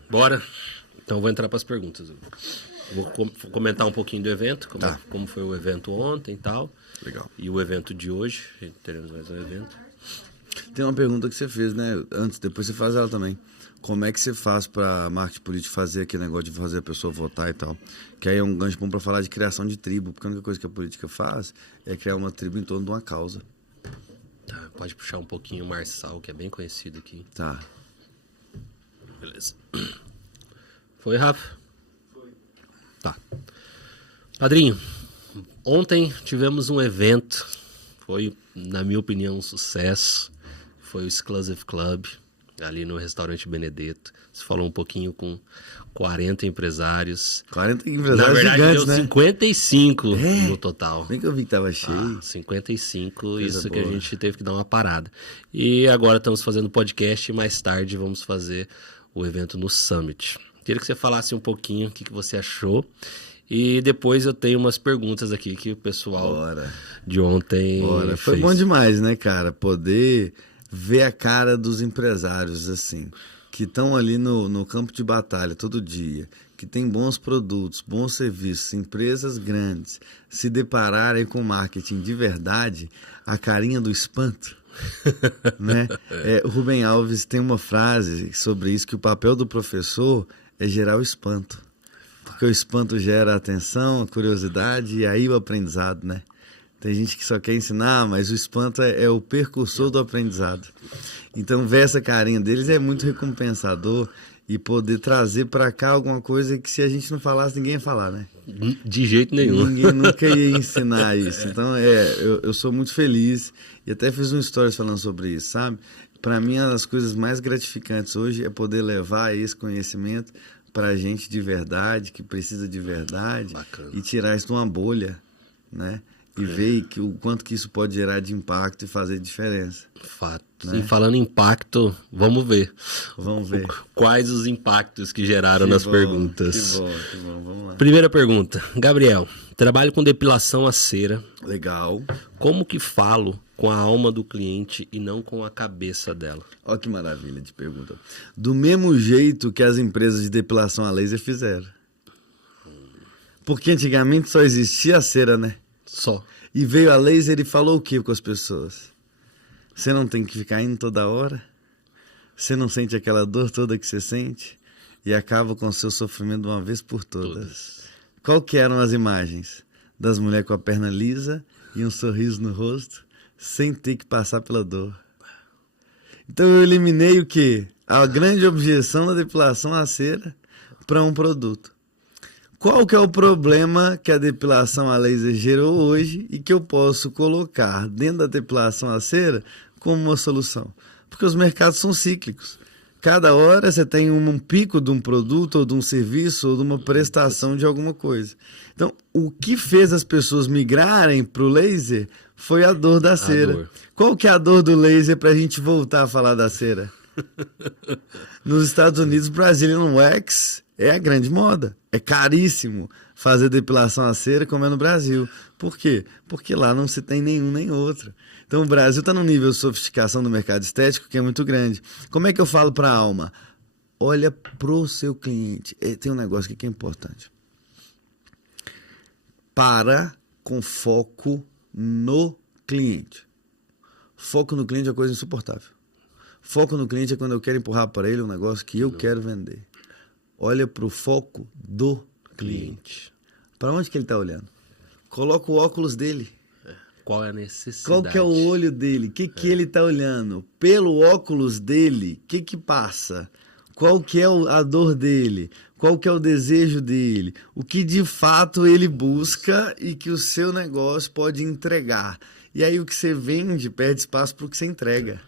Bora. Então vou entrar para as perguntas. Vou comentar um pouquinho do evento, como foi o evento ontem e tal. Legal. E o evento de hoje. Teremos mais um evento. Tem uma pergunta que você fez, né? Antes, depois você faz ela também. Como é que você faz para marketing político fazer aquele negócio de fazer a pessoa votar e tal? Que aí é um gancho bom para falar de criação de tribo, porque a única coisa que a política faz é criar uma tribo em torno de uma causa. Tá, pode puxar um pouquinho o Marçal, que é bem conhecido aqui. Tá. Beleza. Foi, Rafa? Foi. Tá. Padrinho, ontem tivemos um evento. Foi, na minha opinião, um sucesso. Foi o Exclusive Club, ali no restaurante Benedetto. Você falou um pouquinho com 40 empresários. 40 empresários Na verdade, gigantes, deu né? 55 no total. Bem que eu vi que tava cheio. 55, Coisa isso que a boa. gente teve que dar uma parada. E agora estamos fazendo podcast e mais tarde vamos fazer o evento no Summit. Queria que você falasse um pouquinho o que você achou. E depois eu tenho umas perguntas aqui que o pessoal de ontem fez. Foi bom demais, né, cara? Poder ver a cara dos empresários, assim, que estão ali no campo de batalha todo dia, que tem bons produtos, bons serviços, empresas grandes, se depararem com marketing de verdade, a carinha do espanto. Né? O Rubem Alves tem uma frase sobre isso, que o papel do professor é gerar o espanto. Porque o espanto gera a atenção, a curiosidade e aí o aprendizado, né? Tem gente que só quer ensinar, mas o espanto é o precursor do aprendizado. Então, ver essa carinha deles é muito recompensador e poder trazer para cá alguma coisa que se a gente não falasse, ninguém ia falar, né? De jeito nenhum. Ninguém nunca ia ensinar isso. Então, eu sou muito feliz e até fiz um stories falando sobre isso, sabe? Para mim, uma das coisas mais gratificantes hoje é poder levar esse conhecimento para gente de verdade, que precisa de verdade. Bacana. E tirar isso de uma bolha, né? E ver o quanto que isso pode gerar de impacto e fazer diferença. Fato. Né? E falando em impacto, vamos ver. Vamos ver. Quais os impactos que geraram Que nas bom, perguntas. Que bom, vamos lá. Primeira pergunta. Gabriel, trabalho com depilação a cera. Legal. Como que falo com a alma do cliente e não com a cabeça dela? Olha que maravilha de pergunta. Do mesmo jeito que as empresas de depilação a laser fizeram. Porque antigamente só existia a cera, né? Só. E veio a laser e falou o que com as pessoas? Você não tem que ficar indo toda hora? Você não sente aquela dor toda que você sente? E acaba com o seu sofrimento de uma vez por todas. Qual que eram as imagens? Das mulheres com a perna lisa e um sorriso no rosto, sem ter que passar pela dor. Então eu eliminei o quê? A grande objeção da depilação a cera para um produto. Qual que é o problema que a depilação a laser gerou hoje e que eu posso colocar dentro da depilação a cera como uma solução? Porque os mercados são cíclicos. Cada hora você tem um pico de um produto ou de um serviço ou de uma prestação de alguma coisa. Então, o que fez as pessoas migrarem para o laser foi a dor da cera. Dor. Qual que é a dor do laser para a gente voltar a falar da cera? Nos Estados Unidos, Brazilian Wax é a grande moda. É caríssimo fazer depilação a cera como é no Brasil. Por quê? Porque lá não se tem nenhum nem outro. Então o Brasil está num nível de sofisticação do mercado estético que é muito grande. Como é que eu falo para a alma? Olha pro seu cliente. Tem um negócio aqui que é importante. Para com foco no cliente. Foco no cliente é coisa insuportável. Foco no cliente é quando eu quero empurrar para ele um negócio que eu quero vender. Olha para o foco do cliente. Para onde que ele está olhando? Coloca o óculos dele. Qual é a necessidade? Qual que é o olho dele? O que ele está olhando? Pelo óculos dele, o que passa? Qual que é a dor dele? Qual que é o desejo dele? O que de fato ele busca e que o seu negócio pode entregar. E aí o que você vende perde espaço para o que você entrega.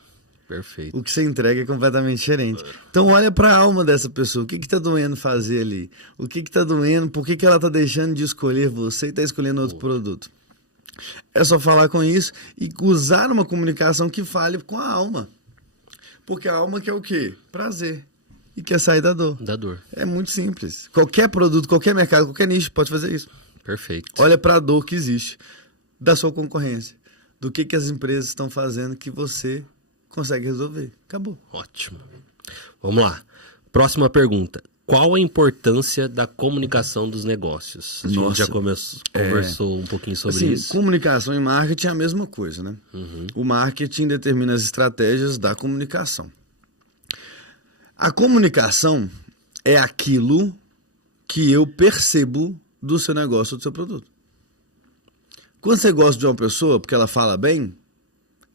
Perfeito. O que você entrega é completamente diferente. Então olha para a alma dessa pessoa. O que está doendo fazer ali? O que está doendo? Por que ela está deixando de escolher você e está escolhendo outro produto? É só falar com isso e usar uma comunicação que fale com a alma. Porque a alma quer o quê? Prazer. E quer sair da dor. Da dor. É muito simples. Qualquer produto, qualquer mercado, qualquer nicho pode fazer isso. Perfeito. Olha para a dor que existe da sua concorrência. Do que as empresas estão fazendo que você consegue resolver. Acabou. Ótimo. Vamos lá. Próxima pergunta. Qual a importância da comunicação dos negócios? A gente já conversou um pouquinho sobre isso. Comunicação e marketing é a mesma coisa, né? O marketing determina as estratégias da comunicação. A comunicação é aquilo que eu percebo do seu negócio ou do seu produto. Quando você gosta de uma pessoa porque ela fala bem,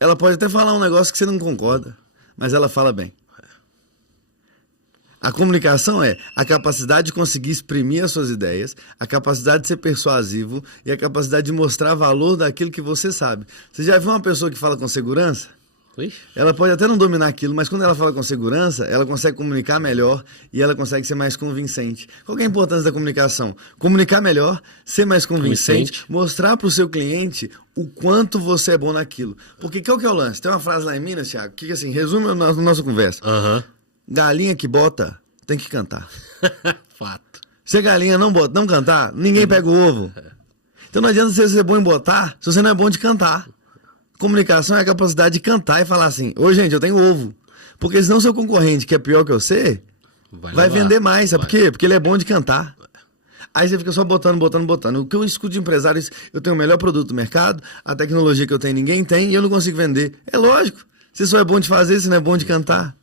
ela pode até falar um negócio que você não concorda, mas ela fala bem. A comunicação é a capacidade de conseguir exprimir as suas ideias, a capacidade de ser persuasivo e a capacidade de mostrar valor daquilo que você sabe. Você já viu uma pessoa que fala com segurança? Ixi. Ela pode até não dominar aquilo, mas quando ela fala com segurança, ela consegue comunicar melhor e ela consegue ser mais convincente. Qual que é a importância da comunicação? Comunicar melhor, ser mais convincente. Mostrar para o seu cliente o quanto você é bom naquilo. Porque qual que é o lance? Tem uma frase lá em Minas, Thiago, que assim, resume a nossa conversa. Galinha que bota tem que cantar. Fato. Se a galinha não bota, não cantar, ninguém pega o ovo. Então não adianta você ser bom em botar se você não é bom de cantar. Comunicação é a capacidade de cantar e falar assim, ô gente, eu tenho ovo. Porque senão seu concorrente, que é pior que você, vai vender mais. Sabe por quê? Porque ele é bom de cantar. Aí você fica só botando. O que eu escuto de empresários, eu tenho o melhor produto do mercado, a tecnologia que eu tenho ninguém tem e eu não consigo vender. É lógico. Você só é bom de fazer, você não é bom de cantar.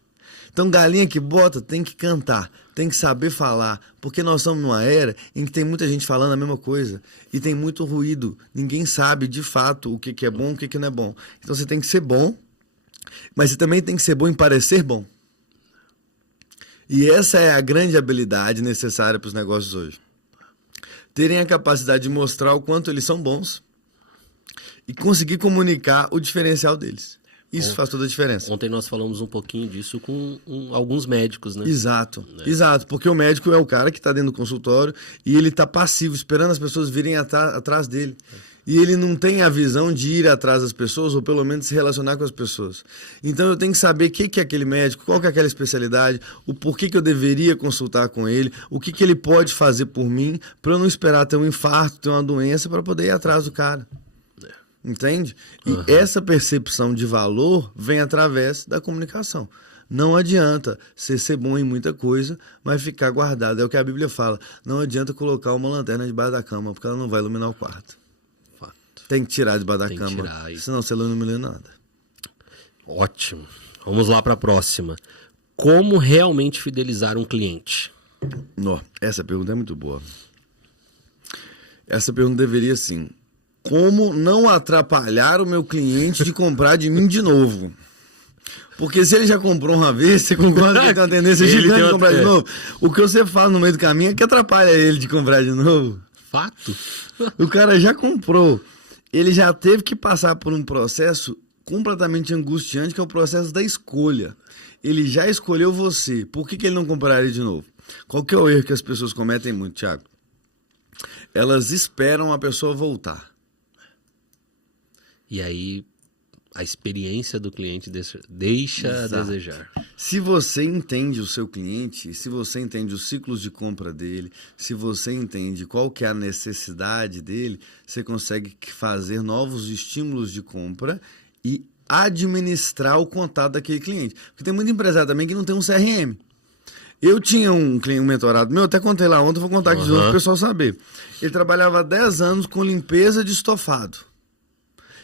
Então, galinha que bota tem que cantar, tem que saber falar, porque nós estamos numa era em que tem muita gente falando a mesma coisa e tem muito ruído. Ninguém sabe, de fato, o que é bom e o que não é bom. Então, você tem que ser bom, mas você também tem que ser bom em parecer bom. E essa é a grande habilidade necessária para os negócios hoje. Terem a capacidade de mostrar o quanto eles são bons e conseguir comunicar o diferencial deles. Isso faz toda a diferença. Ontem nós falamos um pouquinho disso com alguns médicos, né? Exato, exato. Porque o médico é o cara que está dentro do consultório e ele está passivo, esperando as pessoas virem atrás dele. E ele não tem a visão de ir atrás das pessoas, ou pelo menos se relacionar com as pessoas. Então eu tenho que saber o que é aquele médico, qual que é aquela especialidade, o porquê que eu deveria consultar com ele, o que ele pode fazer por mim, para eu não esperar ter um infarto, ter uma doença, para poder ir atrás do cara. Entende? E essa percepção de valor vem através da comunicação. Não adianta você ser bom em muita coisa, mas ficar guardado. É o que a Bíblia fala. Não adianta colocar uma lanterna debaixo da cama, porque ela não vai iluminar o quarto. Fato. Tem que tirar debaixo da cama, senão você não ilumina nada. Ótimo. Vamos lá para a próxima. Como realmente fidelizar um cliente? Não, essa pergunta é muito boa. Essa pergunta deveria, sim. Como não atrapalhar o meu cliente de comprar de mim de novo? Porque se ele já comprou uma vez, você concorda que ele tem uma tendência gigante de comprar de novo? O que você fala no meio do caminho é que atrapalha ele de comprar de novo. Fato. O cara já comprou. Ele já teve que passar por um processo completamente angustiante, que é o processo da escolha. Ele já escolheu você. Por que ele não compraria de novo? Qual que é o erro que as pessoas cometem muito, Thiago? Elas esperam a pessoa voltar. E aí a experiência do cliente deixa a desejar. Se você entende o seu cliente, se você entende os ciclos de compra dele, se você entende qual que é a necessidade dele, você consegue fazer novos estímulos de compra e administrar o contato daquele cliente. Porque tem muito empresário também que não tem um CRM. Eu tinha um mentorado meu, até contei lá ontem, vou contar aqui de novo para o pessoal saber. Ele trabalhava há 10 anos com limpeza de estofado.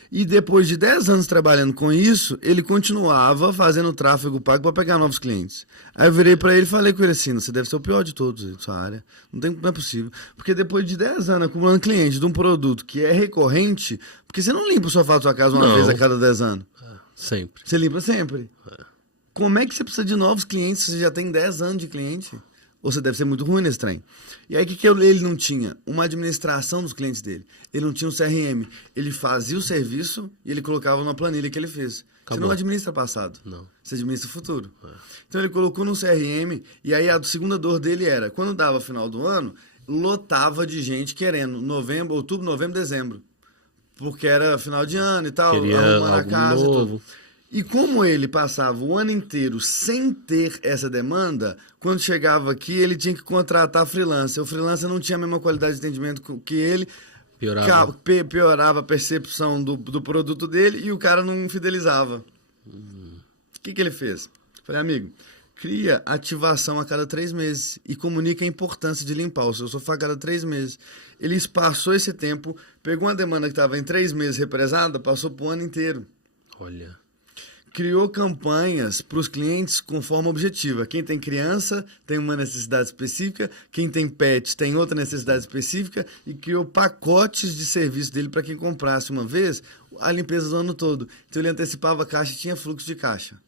E depois de 10 anos trabalhando com isso, ele continuava fazendo tráfego pago para pegar novos clientes. Aí eu virei para ele e falei com ele assim: você deve ser o pior de todos da sua área. Não é possível. Porque depois de 10 anos acumulando clientes de um produto que é recorrente, porque você não limpa o sofá da sua casa uma vez a cada 10 anos. Sempre. Você limpa sempre. Como é que você precisa de novos clientes se você já tem 10 anos de cliente? Ou você deve ser muito ruim nesse trem. E aí, o que ele não tinha? Uma administração dos clientes dele. Ele não tinha um CRM. Ele fazia o serviço e ele colocava numa planilha que ele fez. Acabou. Você não administra passado. Não. Você administra o futuro. Então, ele colocou no CRM e aí a segunda dor dele era, quando dava final do ano, lotava de gente querendo outubro, novembro, dezembro. Porque era final de ano e tal, arrumando a casa e tudo. E como ele passava o ano inteiro sem ter essa demanda, quando chegava aqui, ele tinha que contratar freelancer. O freelancer não tinha a mesma qualidade de atendimento que ele, piorava a percepção do produto dele e o cara não fidelizava. O que ele fez? Falei, amigo, cria ativação a cada 3 meses e comunica a importância de limpar o seu sofá a cada 3 meses. Ele espaçou esse tempo, pegou uma demanda que estava em 3 meses represada, passou para o ano inteiro. Olha... Criou campanhas para os clientes com forma objetiva. Quem tem criança tem uma necessidade específica, quem tem pet tem outra necessidade específica e criou pacotes de serviço dele para quem comprasse uma vez a limpeza do ano todo. Então ele antecipava a caixa e tinha fluxo de caixa.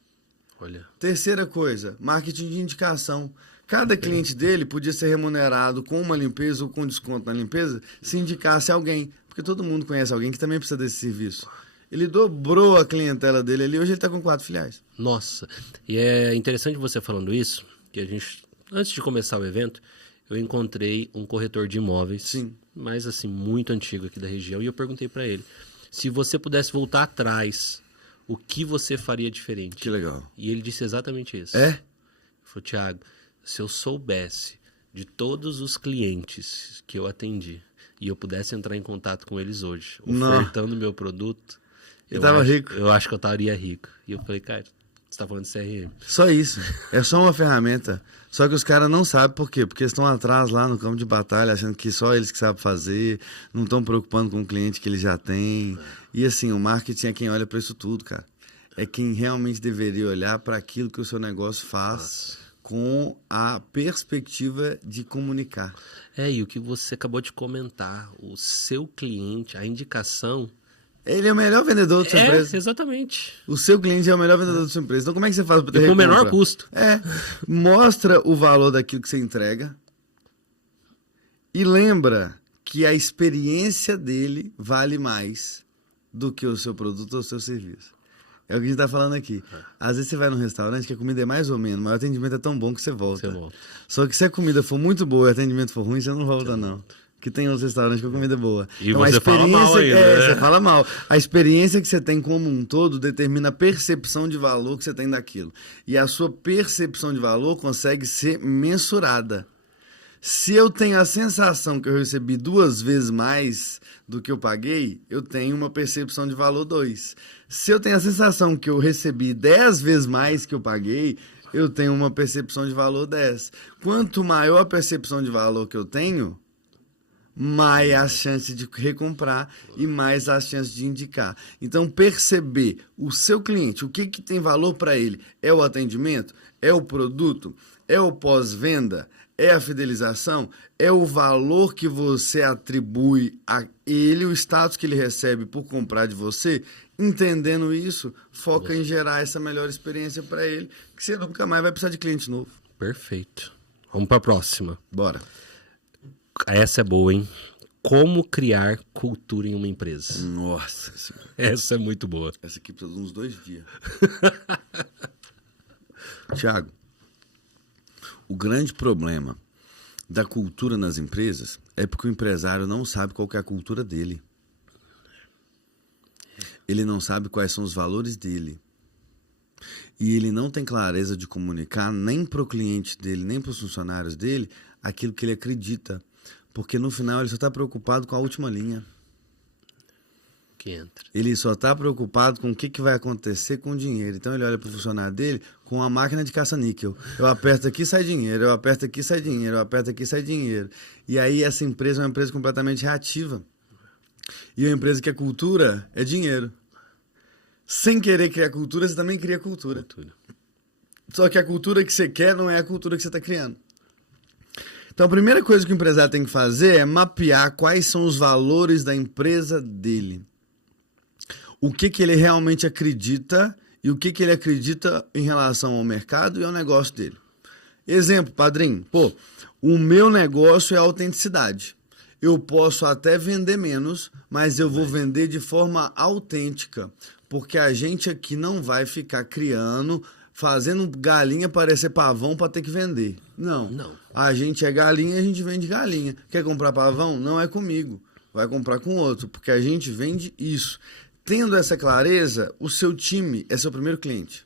Olha. Terceira coisa, marketing de indicação. Cada cliente dele podia ser remunerado com uma limpeza ou com desconto na limpeza se indicasse alguém, porque todo mundo conhece alguém que também precisa desse serviço. Ele dobrou a clientela dele ali, hoje ele está com 4 filiais. Nossa, e é interessante você falando isso, que a gente, antes de começar o evento, eu encontrei um corretor de imóveis, sim, mas assim, muito antigo aqui da região, e eu perguntei para ele, se você pudesse voltar atrás, o que você faria diferente? Que legal. E ele disse exatamente isso. É? Ele falou, Thiago, se eu soubesse de todos os clientes que eu atendi, e eu pudesse entrar em contato com eles hoje, ofertando meu produto... Eu tava rico. Eu acho que eu estaria rico. E eu falei, cara, você tá falando de CRM. Só isso. É só uma ferramenta. Só que os caras não sabem por quê. Porque eles estão atrás lá no campo de batalha, achando que só eles que sabem fazer, não estão preocupando com o cliente que eles já têm. E assim, o marketing é quem olha para isso tudo, cara. É quem realmente deveria olhar para aquilo que o seu negócio faz com a perspectiva de comunicar. E o que você acabou de comentar, o seu cliente, a indicação... Ele é o melhor vendedor da sua empresa. Exatamente. O seu cliente é o melhor vendedor da sua empresa. Então, como é que você faz para ter com o menor recompra? custo. Mostra o valor daquilo que você entrega e lembra que a experiência dele vale mais do que o seu produto ou o seu serviço. É o que a gente está falando aqui. Às vezes você vai num restaurante que a comida é mais ou menos, mas o atendimento é tão bom que você volta. Só que se a comida for muito boa e o atendimento for ruim, você não volta, não. Que tem outros restaurantes com a comida boa. E então, você fala mal ainda, você fala mal. A experiência que você tem como um todo determina a percepção de valor que você tem daquilo. E a sua percepção de valor consegue ser mensurada. Se eu tenho a sensação que eu recebi 2 vezes mais do que eu paguei, eu tenho uma percepção de valor 2. Se eu tenho a sensação que eu recebi 10 vezes mais que eu paguei, eu tenho uma percepção de valor 10. Quanto maior a percepção de valor que eu tenho, mais a chance de recomprar e mais a chance de indicar. Então, perceber o seu cliente, o que tem valor para ele? É o atendimento? É o produto? É o pós-venda? É a fidelização? É o valor que você atribui a ele, o status que ele recebe por comprar de você? Entendendo isso, foca em gerar essa melhor experiência para ele, que você nunca mais vai precisar de cliente novo. Perfeito. Vamos para a próxima. Bora. Essa é boa, hein? Como criar cultura em uma empresa. Nossa Senhora. Essa é muito boa. Essa aqui precisa de uns 2 dias. Thiago, o grande problema da cultura nas empresas é porque o empresário não sabe qual que é a cultura dele. Ele não sabe quais são os valores dele. E ele não tem clareza de comunicar nem para o cliente dele, nem para os funcionários dele, aquilo que ele acredita. Porque no final ele só está preocupado com a última linha. Que entra. Ele só está preocupado com o que vai acontecer com o dinheiro. Então ele olha para o funcionário dele com a máquina de caça-níquel. Eu aperto aqui, sai dinheiro. Eu aperto aqui, sai dinheiro. Eu aperto aqui, sai dinheiro. E aí essa empresa é uma empresa completamente reativa. E uma empresa que a cultura é dinheiro. Sem querer criar cultura, você também cria cultura. Só que a cultura que você quer não é a cultura que você está criando. Então a primeira coisa que o empresário tem que fazer é mapear quais são os valores da empresa dele. O que ele realmente acredita e o que ele acredita em relação ao mercado e ao negócio dele. Exemplo, padrinho, o meu negócio é a autenticidade. Eu posso até vender menos, mas eu vou vender de forma autêntica, porque a gente aqui não vai ficar fazendo galinha parecer pavão para ter que vender. Não. A gente é galinha e a gente vende galinha. Quer comprar pavão? Não é comigo. Vai comprar com outro, porque a gente vende isso. Tendo essa clareza, o seu time é seu primeiro cliente.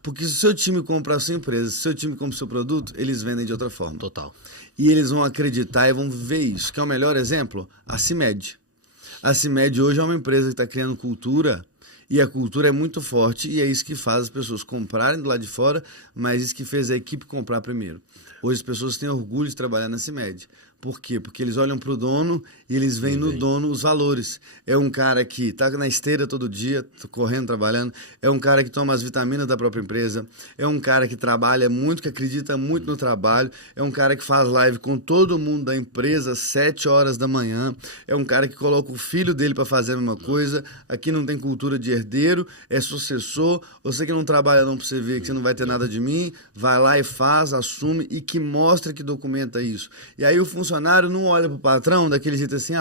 Porque se o seu time compra a sua empresa, se o seu time compra o seu produto, eles vendem de outra forma. Total. E eles vão acreditar e vão viver isso. Quer o melhor exemplo? A CIMED. A CIMED hoje é uma empresa que está criando cultura, e a cultura é muito forte, e é isso que faz as pessoas comprarem do lado de fora, mas isso que fez a equipe comprar primeiro. Hoje as pessoas têm orgulho de trabalhar na CIMED. Por quê? Porque eles olham para o dono e eles veem no dono os valores. É um cara que está na esteira todo dia, correndo, trabalhando. É um cara que toma as vitaminas da própria empresa. É um cara que trabalha muito, que acredita muito no trabalho. É um cara que faz live com todo mundo da empresa às 7 horas da manhã. É um cara que coloca o filho dele para fazer a mesma coisa. Aqui não tem cultura de herdeiro, é sucessor. Você que não trabalha não para você ver que você não vai ter nada de mim, vai lá e faz, assume e que mostra, que documenta isso. E aí o funcionário não olha pro patrão daquele jeito assim,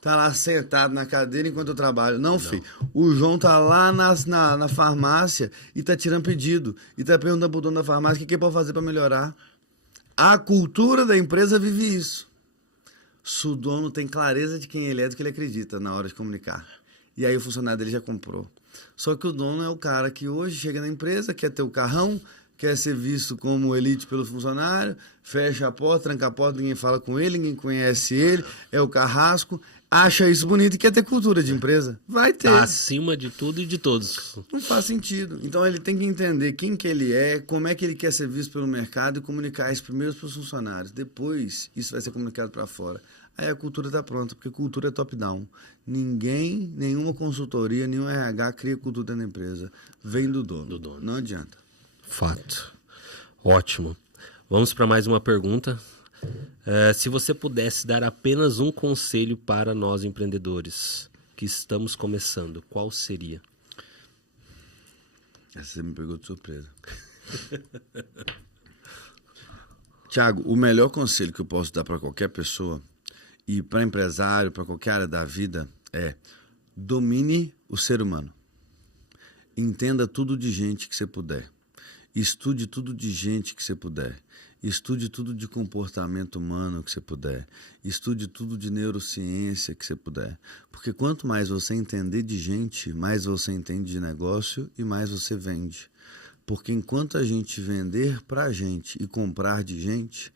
tá lá sentado na cadeira enquanto eu trabalho. Não, filho. O João tá lá na farmácia e tá tirando pedido. E tá perguntando pro dono da farmácia o que ele pode fazer para melhorar. A cultura da empresa vive isso. Se o dono tem clareza de quem ele é, do que ele acredita na hora de comunicar. E aí o funcionário dele já comprou. Só que o dono é o cara que hoje chega na empresa, quer ter o carrão, quer ser visto como elite pelo funcionário, fecha a porta, tranca a porta, ninguém fala com ele, ninguém conhece ele, é o carrasco, acha isso bonito e quer ter cultura de empresa. Vai ter. Tá acima de tudo e de todos. Não faz sentido. Então ele tem que entender quem que ele é, como é que ele quer ser visto pelo mercado e comunicar isso primeiro para os funcionários. Depois, isso vai ser comunicado para fora. Aí a cultura está pronta, porque cultura é top-down. Ninguém, nenhuma consultoria, nenhum RH cria cultura dentro da empresa. Vem do dono. Não adianta. Fato. Ótimo. Vamos para mais uma pergunta. Se você pudesse dar apenas um conselho para nós empreendedores, que estamos começando, qual seria? Essa você me pegou de surpresa. Tiago, o melhor conselho que eu posso dar para qualquer pessoa, e para empresário, para qualquer área da vida, é: domine o ser humano. Entenda tudo de gente que você puder. Estude tudo de gente que você puder. Estude tudo de comportamento humano que você puder. Estude tudo de neurociência que você puder. Porque quanto mais você entender de gente, mais você entende de negócio e mais você vende. Porque enquanto a gente vender para gente e comprar de gente,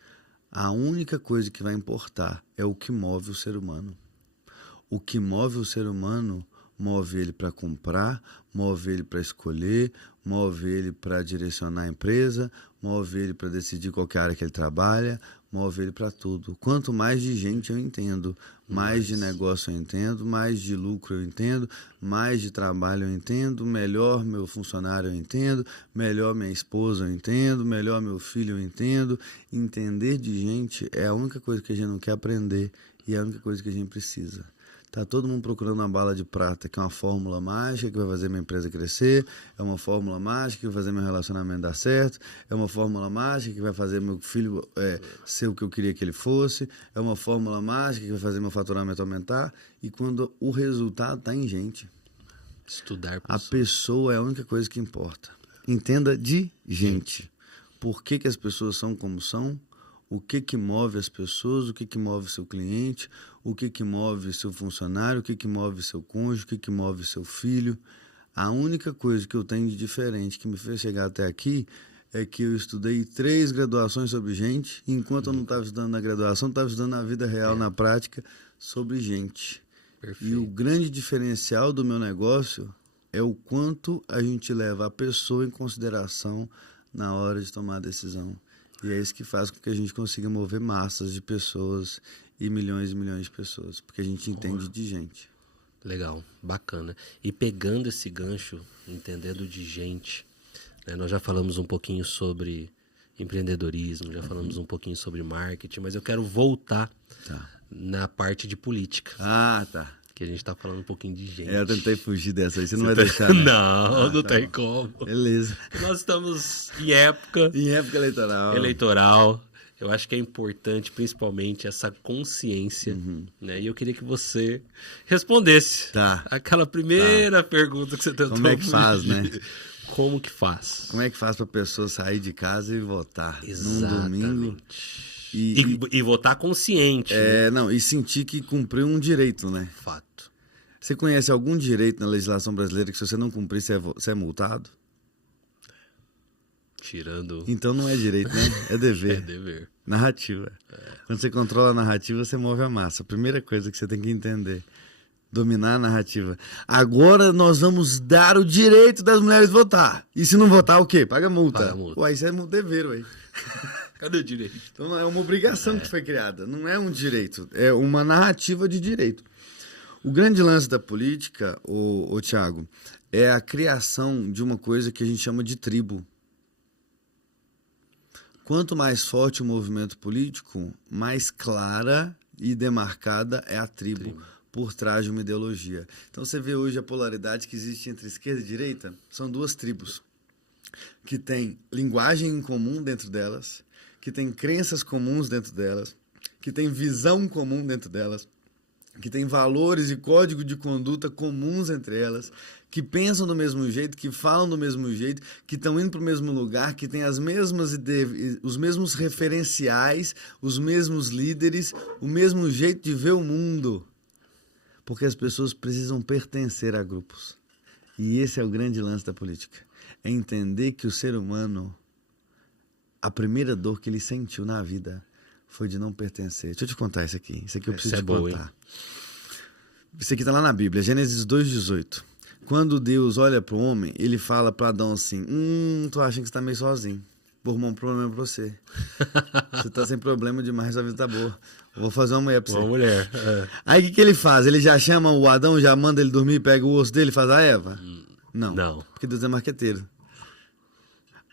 a única coisa que vai importar é o que move o ser humano. O que move o ser humano move ele para comprar, move ele para escolher, move ele para direcionar a empresa, move ele para decidir qual que é a área que ele trabalha, move ele para tudo. Quanto mais de gente eu entendo, mais de negócio eu entendo, mais de lucro eu entendo, mais de trabalho eu entendo, melhor meu funcionário eu entendo, melhor minha esposa eu entendo, melhor meu filho eu entendo. Entender de gente é a única coisa que a gente não quer aprender e é a única coisa que a gente precisa. Tá todo mundo procurando uma bala de prata, que é uma fórmula mágica que vai fazer minha empresa crescer, é uma fórmula mágica que vai fazer meu relacionamento dar certo, é uma fórmula mágica que vai fazer meu filho ser o que eu queria que ele fosse, é uma fórmula mágica que vai fazer meu faturamento aumentar, e quando o resultado está em gente. Estudar A pessoa é a única coisa que importa. Entenda de gente. Por que as pessoas são como são? O que move as pessoas, o que move seu cliente, o que move seu funcionário, o que move seu cônjuge, o que move seu filho. A única coisa que eu tenho de diferente que me fez chegar até aqui é que eu estudei 3 graduações sobre gente, e enquanto eu não estava estudando na graduação, estava estudando na vida real, na prática, sobre gente. Perfeito. E o grande diferencial do meu negócio é o quanto a gente leva a pessoa em consideração na hora de tomar a decisão. E é isso que faz com que a gente consiga mover massas de pessoas e milhões de pessoas, porque a gente entende de gente. Legal, bacana. E pegando esse gancho, entendendo de gente, né, nós já falamos um pouquinho sobre empreendedorismo, já falamos um pouquinho sobre marketing, mas eu quero voltar na parte de política. Ah, tá. Que a gente está falando um pouquinho de gente. Eu tentei fugir dessa aí, você não vai deixar, né? Não tá tem bom. como. Beleza. Nós estamos em época Em época eleitoral. Eu acho que é importante, principalmente, essa consciência, né? E eu queria que você respondesse aquela primeira pergunta que você tentou. Como é que faz, né? Como que faz? Como é que faz para a pessoa sair de casa e votar Exatamente. num domingo? E votar consciente. E sentir que cumpriu um direito, né? Fato. Você conhece algum direito na legislação brasileira que se você não cumprir, você é multado? Tirando... Então não é direito, né? É dever. É dever. Narrativa. Quando você controla a narrativa, você move a massa. A primeira coisa que você tem que entender. Dominar a narrativa. Agora nós vamos dar o direito das mulheres votar. E se não votar, o quê? Paga multa. Paga multa. Ué, isso é um dever, ué. Cadê o direito? Então é uma obrigação que foi criada. Não é um direito. É uma narrativa de direito. O grande lance da política, ô Thiago, é a criação de uma coisa que a gente chama de tribo. Quanto mais forte o movimento político, mais clara e demarcada é a tribo por trás de uma ideologia. Então você vê hoje a polaridade que existe entre esquerda e direita. São 2 tribos que têm linguagem em comum dentro delas, que têm crenças comuns dentro delas, que têm visão comum dentro delas, que têm valores e código de conduta comuns entre elas, que pensam do mesmo jeito, que falam do mesmo jeito, que estão indo para o mesmo lugar, que têm as mesmas os mesmos referenciais, os mesmos líderes, o mesmo jeito de ver o mundo. Porque as pessoas precisam pertencer a grupos. E esse é o grande lance da política. É entender que o ser humano, a primeira dor que ele sentiu na vida foi de não pertencer. Deixa eu te contar isso aqui. Isso aqui eu preciso te contar. Isso aqui está lá na Bíblia, Gênesis 2,18. Quando Deus olha para o homem, ele fala para Adão assim, tô achando que você está meio sozinho. Vou arrumar um problema para você. Você está sem problema demais, a vida tá boa. Vou fazer uma mulher para você. Uma mulher. Aí o que ele faz? Ele já chama o Adão, já manda ele dormir, pega o osso dele e faz a Eva? Não. Porque Deus é marqueteiro.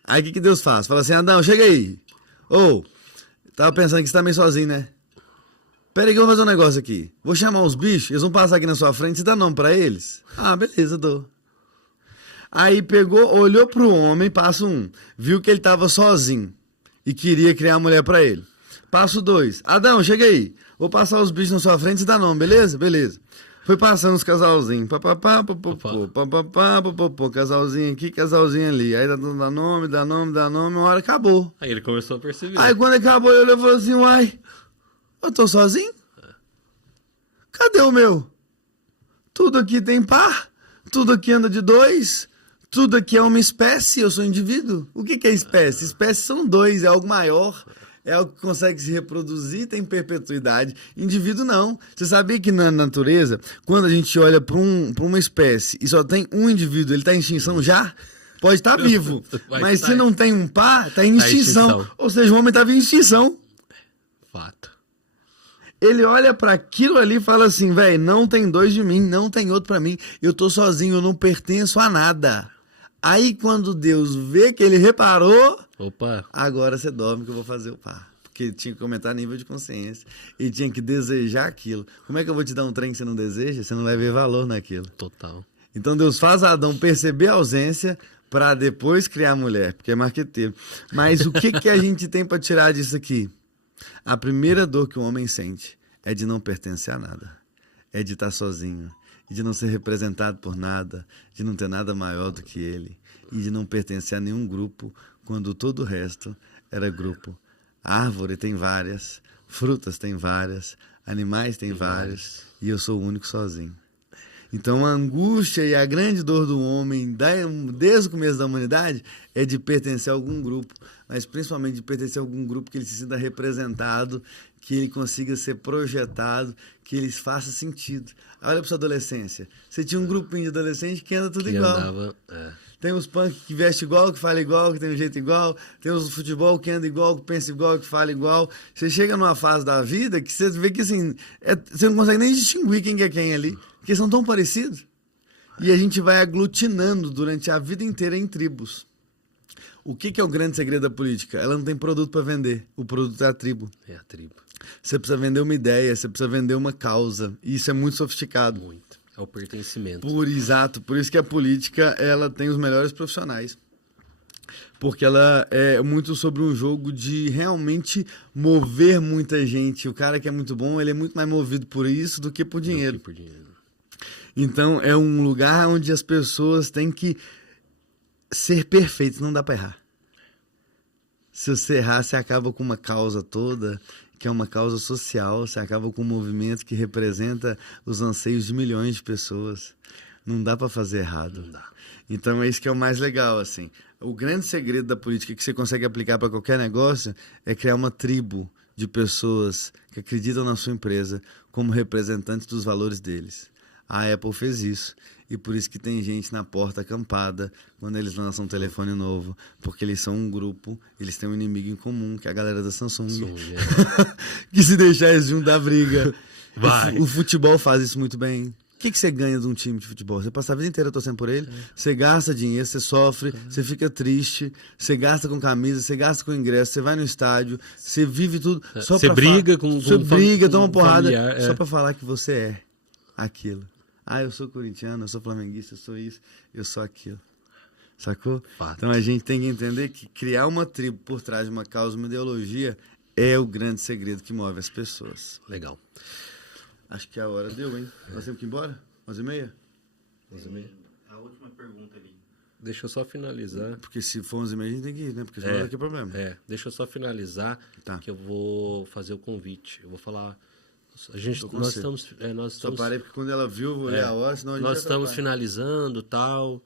Aí o que Deus faz? Fala assim, Adão, chega aí. Tava pensando que você tá meio sozinho, né? Pera aí que eu vou fazer um negócio aqui. Vou chamar os bichos, eles vão passar aqui na sua frente, você dá nome pra eles? Ah, beleza, dou. Aí pegou, olhou pro homem, passo 1, viu que ele tava sozinho e queria criar uma mulher pra ele. Passo 2, Adão, chega aí. Vou passar os bichos na sua frente, você dá nome, beleza? Beleza. Foi passando os casalzinhos. Casalzinho aqui, casalzinho ali. Aí dá nome, uma hora acabou. Aí ele começou a perceber. Aí quando acabou, ele olhou e falou assim, uai, eu tô sozinho? Cadê o meu? Tudo aqui tem par, tudo aqui anda de 2, tudo aqui é uma espécie, eu sou indivíduo. O que é espécie? Espécie são 2, é algo maior. É algo que consegue se reproduzir, tem perpetuidade. Indivíduo não. Você sabia que na natureza, quando a gente olha para uma espécie e só tem um indivíduo, ele está em extinção já? Pode estar vivo. Mas se não tem um par, está em extinção. Ou seja, o homem estava em extinção. Fato. Ele olha para aquilo ali e fala assim, velho, não tem 2 de mim, não tem outro para mim. Eu tô sozinho, eu não pertenço a nada. Aí quando Deus vê que ele reparou, opa, agora você dorme que eu vou fazer o par. Porque tinha que aumentar nível de consciência e tinha que desejar aquilo. Como é que eu vou te dar um trem que você não deseja? Você não vai ver valor naquilo. Total. Então Deus faz Adão perceber a ausência para depois criar a mulher, porque é marqueteiro. Mas o que a gente tem para tirar disso aqui? A primeira dor que o homem sente é de não pertencer a nada. É de estar sozinho. E de não ser representado por nada, de não ter nada maior do que ele, e de não pertencer a nenhum grupo, quando todo o resto era grupo. Árvore tem várias, frutas tem várias, animais tem vários, e eu sou o único sozinho. Então a angústia e a grande dor do homem, desde o começo da humanidade, é de pertencer a algum grupo, mas principalmente de pertencer a algum grupo que ele se sinta representado, que ele consiga ser projetado, que ele faça sentido. Olha para sua adolescência. Você tinha um grupinho de adolescente que anda tudo igual. Tem os punk que veste igual, que fala igual, que tem um jeito igual. Tem os futebol que anda igual, que pensa igual, que fala igual. Você chega numa fase da vida que você vê que assim, você não consegue nem distinguir quem que é quem ali, porque são tão parecidos. E a gente vai aglutinando durante a vida inteira em tribos. O que é o grande segredo da política? Ela não tem produto para vender. O produto é a tribo. É a tribo. Você precisa vender uma ideia, você precisa vender uma causa. E isso é muito sofisticado. Muito. É o pertencimento. Exato. Por isso que a política ela tem os melhores profissionais. Porque ela é muito sobre um jogo de realmente mover muita gente. O cara que é muito bom, ele é muito mais movido por isso do que por dinheiro. Então, é um lugar onde as pessoas têm que ser perfeitos, não dá para errar. Se você errar, você acaba com uma causa toda, que é uma causa social, você acaba com um movimento que representa os anseios de milhões de pessoas. Não dá para fazer errado. Não dá. Então é isso que é o mais legal, assim. O grande segredo da política que você consegue aplicar para qualquer negócio é criar uma tribo de pessoas que acreditam na sua empresa como representantes dos valores deles. A Apple fez isso. E por isso que tem gente na porta acampada quando eles lançam um telefone novo. Porque eles são um grupo, eles têm um inimigo em comum, que é a galera da Samsung. Que se deixar eles juntos dá briga. O futebol faz isso muito bem. O que você ganha de um time de futebol? Você passa a vida inteira torcendo por ele, você gasta dinheiro, você sofre, você fica triste, você gasta com camisa, você gasta com ingresso, você vai no estádio, você vive tudo. Só você briga você briga, toma porrada, familiar, só pra falar que você é aquilo. Ah, eu sou corintiano, eu sou flamenguista, eu sou isso, eu sou aquilo. Sacou? Fato. Então a gente tem que entender que criar uma tribo por trás de uma causa, uma ideologia, é o grande segredo que move as pessoas. Legal. Acho que a hora deu, hein? Nós temos que ir embora? 11h30? 11h30. A última pergunta ali. Deixa eu só finalizar. Porque se for 11h30 a gente tem que ir, né? Porque senão daqui é problema. Deixa eu só finalizar, que eu vou fazer o convite. Eu vou falar... Nós estamos... Só parei porque quando ela viu, eu vou olhar a hora, senão a gente nós estamos finalizando e tal.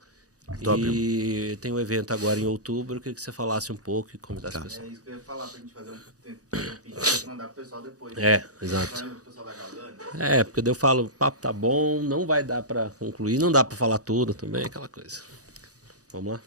Top. E tem um evento agora em outubro. Eu queria que você falasse um pouco e convidasse as pessoas. É isso que eu ia falar pra gente fazer um mandar pro pessoal depois. Exato. Porque daí eu falo, o papo tá bom, não vai dar pra concluir, não dá pra falar tudo também, aquela coisa. Vamos lá?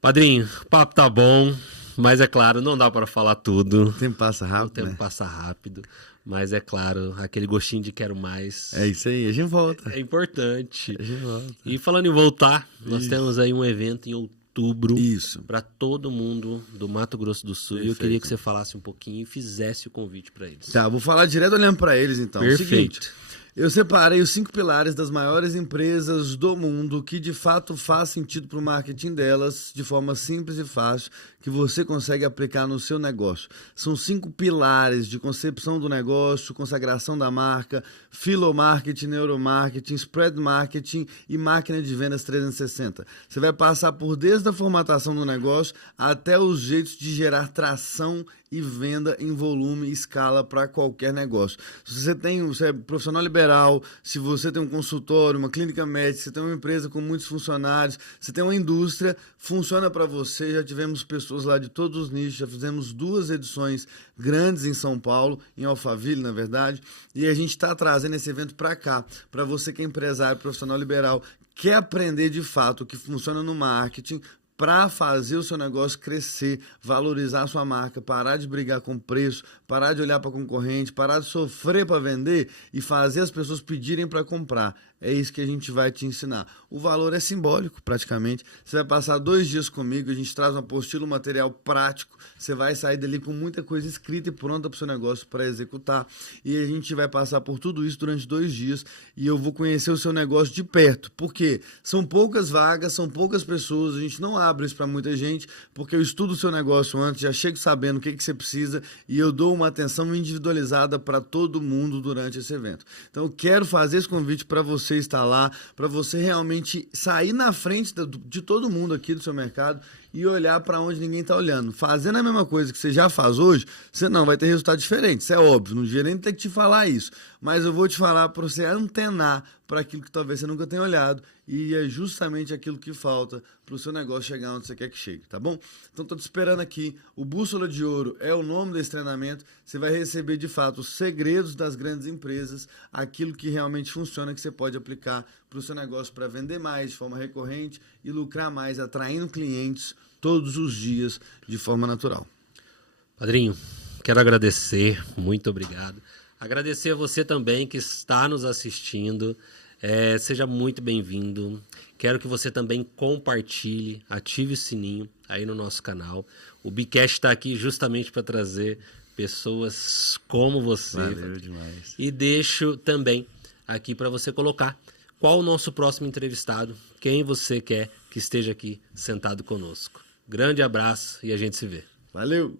Padrinho, o papo tá bom, mas é claro, não dá pra falar tudo. O tempo passa rápido, O tempo passa rápido, mas é claro, aquele gostinho de quero mais. É isso aí, a gente volta. É importante. A gente volta. E falando em voltar, nós temos aí um evento em outubro. outubro. Isso. Para todo mundo do Mato Grosso do Sul. E eu queria que você falasse um pouquinho e fizesse o convite para eles. Tá, vou falar direto olhando para eles, então. Perfeito. Seguinte, eu separei os 5 pilares das maiores empresas do mundo que de fato faz sentido para o marketing delas de forma simples e fácil, que você consegue aplicar no seu negócio. São 5 pilares de concepção do negócio, consagração da marca, filomarketing, neuromarketing, spread marketing e máquina de vendas 360. Você vai passar por desde a formatação do negócio até os jeitos de gerar tração e venda em volume e escala para qualquer negócio. Se você é profissional liberal, se você tem um consultório, uma clínica médica, você tem uma empresa com muitos funcionários, você tem uma indústria, funciona para você. Já tivemos pessoas lá de todos os nichos, já fizemos 2 edições grandes em São Paulo, em Alphaville, na verdade, e a gente está trazendo esse evento para cá, para você que é empresário, profissional liberal, quer aprender de fato o que funciona no marketing, para fazer o seu negócio crescer, valorizar a sua marca, parar de brigar com preço, parar de olhar para concorrente, parar de sofrer para vender e fazer as pessoas pedirem para comprar. É isso que a gente vai te ensinar. O valor é simbólico, praticamente. Você vai passar 2 dias comigo, a gente traz uma apostila, um material prático. Você vai sair dali com muita coisa escrita e pronta para o seu negócio para executar. E a gente vai passar por tudo isso durante 2 dias e eu vou conhecer o seu negócio de perto. Por quê? São poucas vagas, são poucas pessoas, a gente não abre isso para muita gente, porque eu estudo o seu negócio antes, já chego sabendo o que você precisa e eu dou uma atenção individualizada para todo mundo durante esse evento. Então eu quero fazer esse convite para você estar lá, para você realmente sair na frente de todo mundo aqui do seu mercado e olhar para onde ninguém está olhando. Fazendo a mesma coisa que você já faz hoje, você não vai ter resultado diferente, isso é óbvio, não devia nem ter que te falar isso, mas eu vou te falar para você antenar para aquilo que talvez você nunca tenha olhado e é justamente aquilo que falta para o seu negócio chegar onde você quer que chegue, tá bom? Então estou te esperando aqui, o Bússola de Ouro é o nome desse treinamento, você vai receber de fato os segredos das grandes empresas, aquilo que realmente funciona, que você pode aplicar para o seu negócio para vender mais de forma recorrente e lucrar mais, atraindo clientes todos os dias de forma natural. Padrinho, quero agradecer, muito obrigado. Agradecer a você também que está nos assistindo. Seja muito bem-vindo. Quero que você também compartilhe, ative o sininho aí no nosso canal. O Bicast está aqui justamente para trazer pessoas como você. Valeu demais. E deixo também aqui para você colocar qual o nosso próximo entrevistado, quem você quer que esteja aqui sentado conosco. Grande abraço e a gente se vê. Valeu!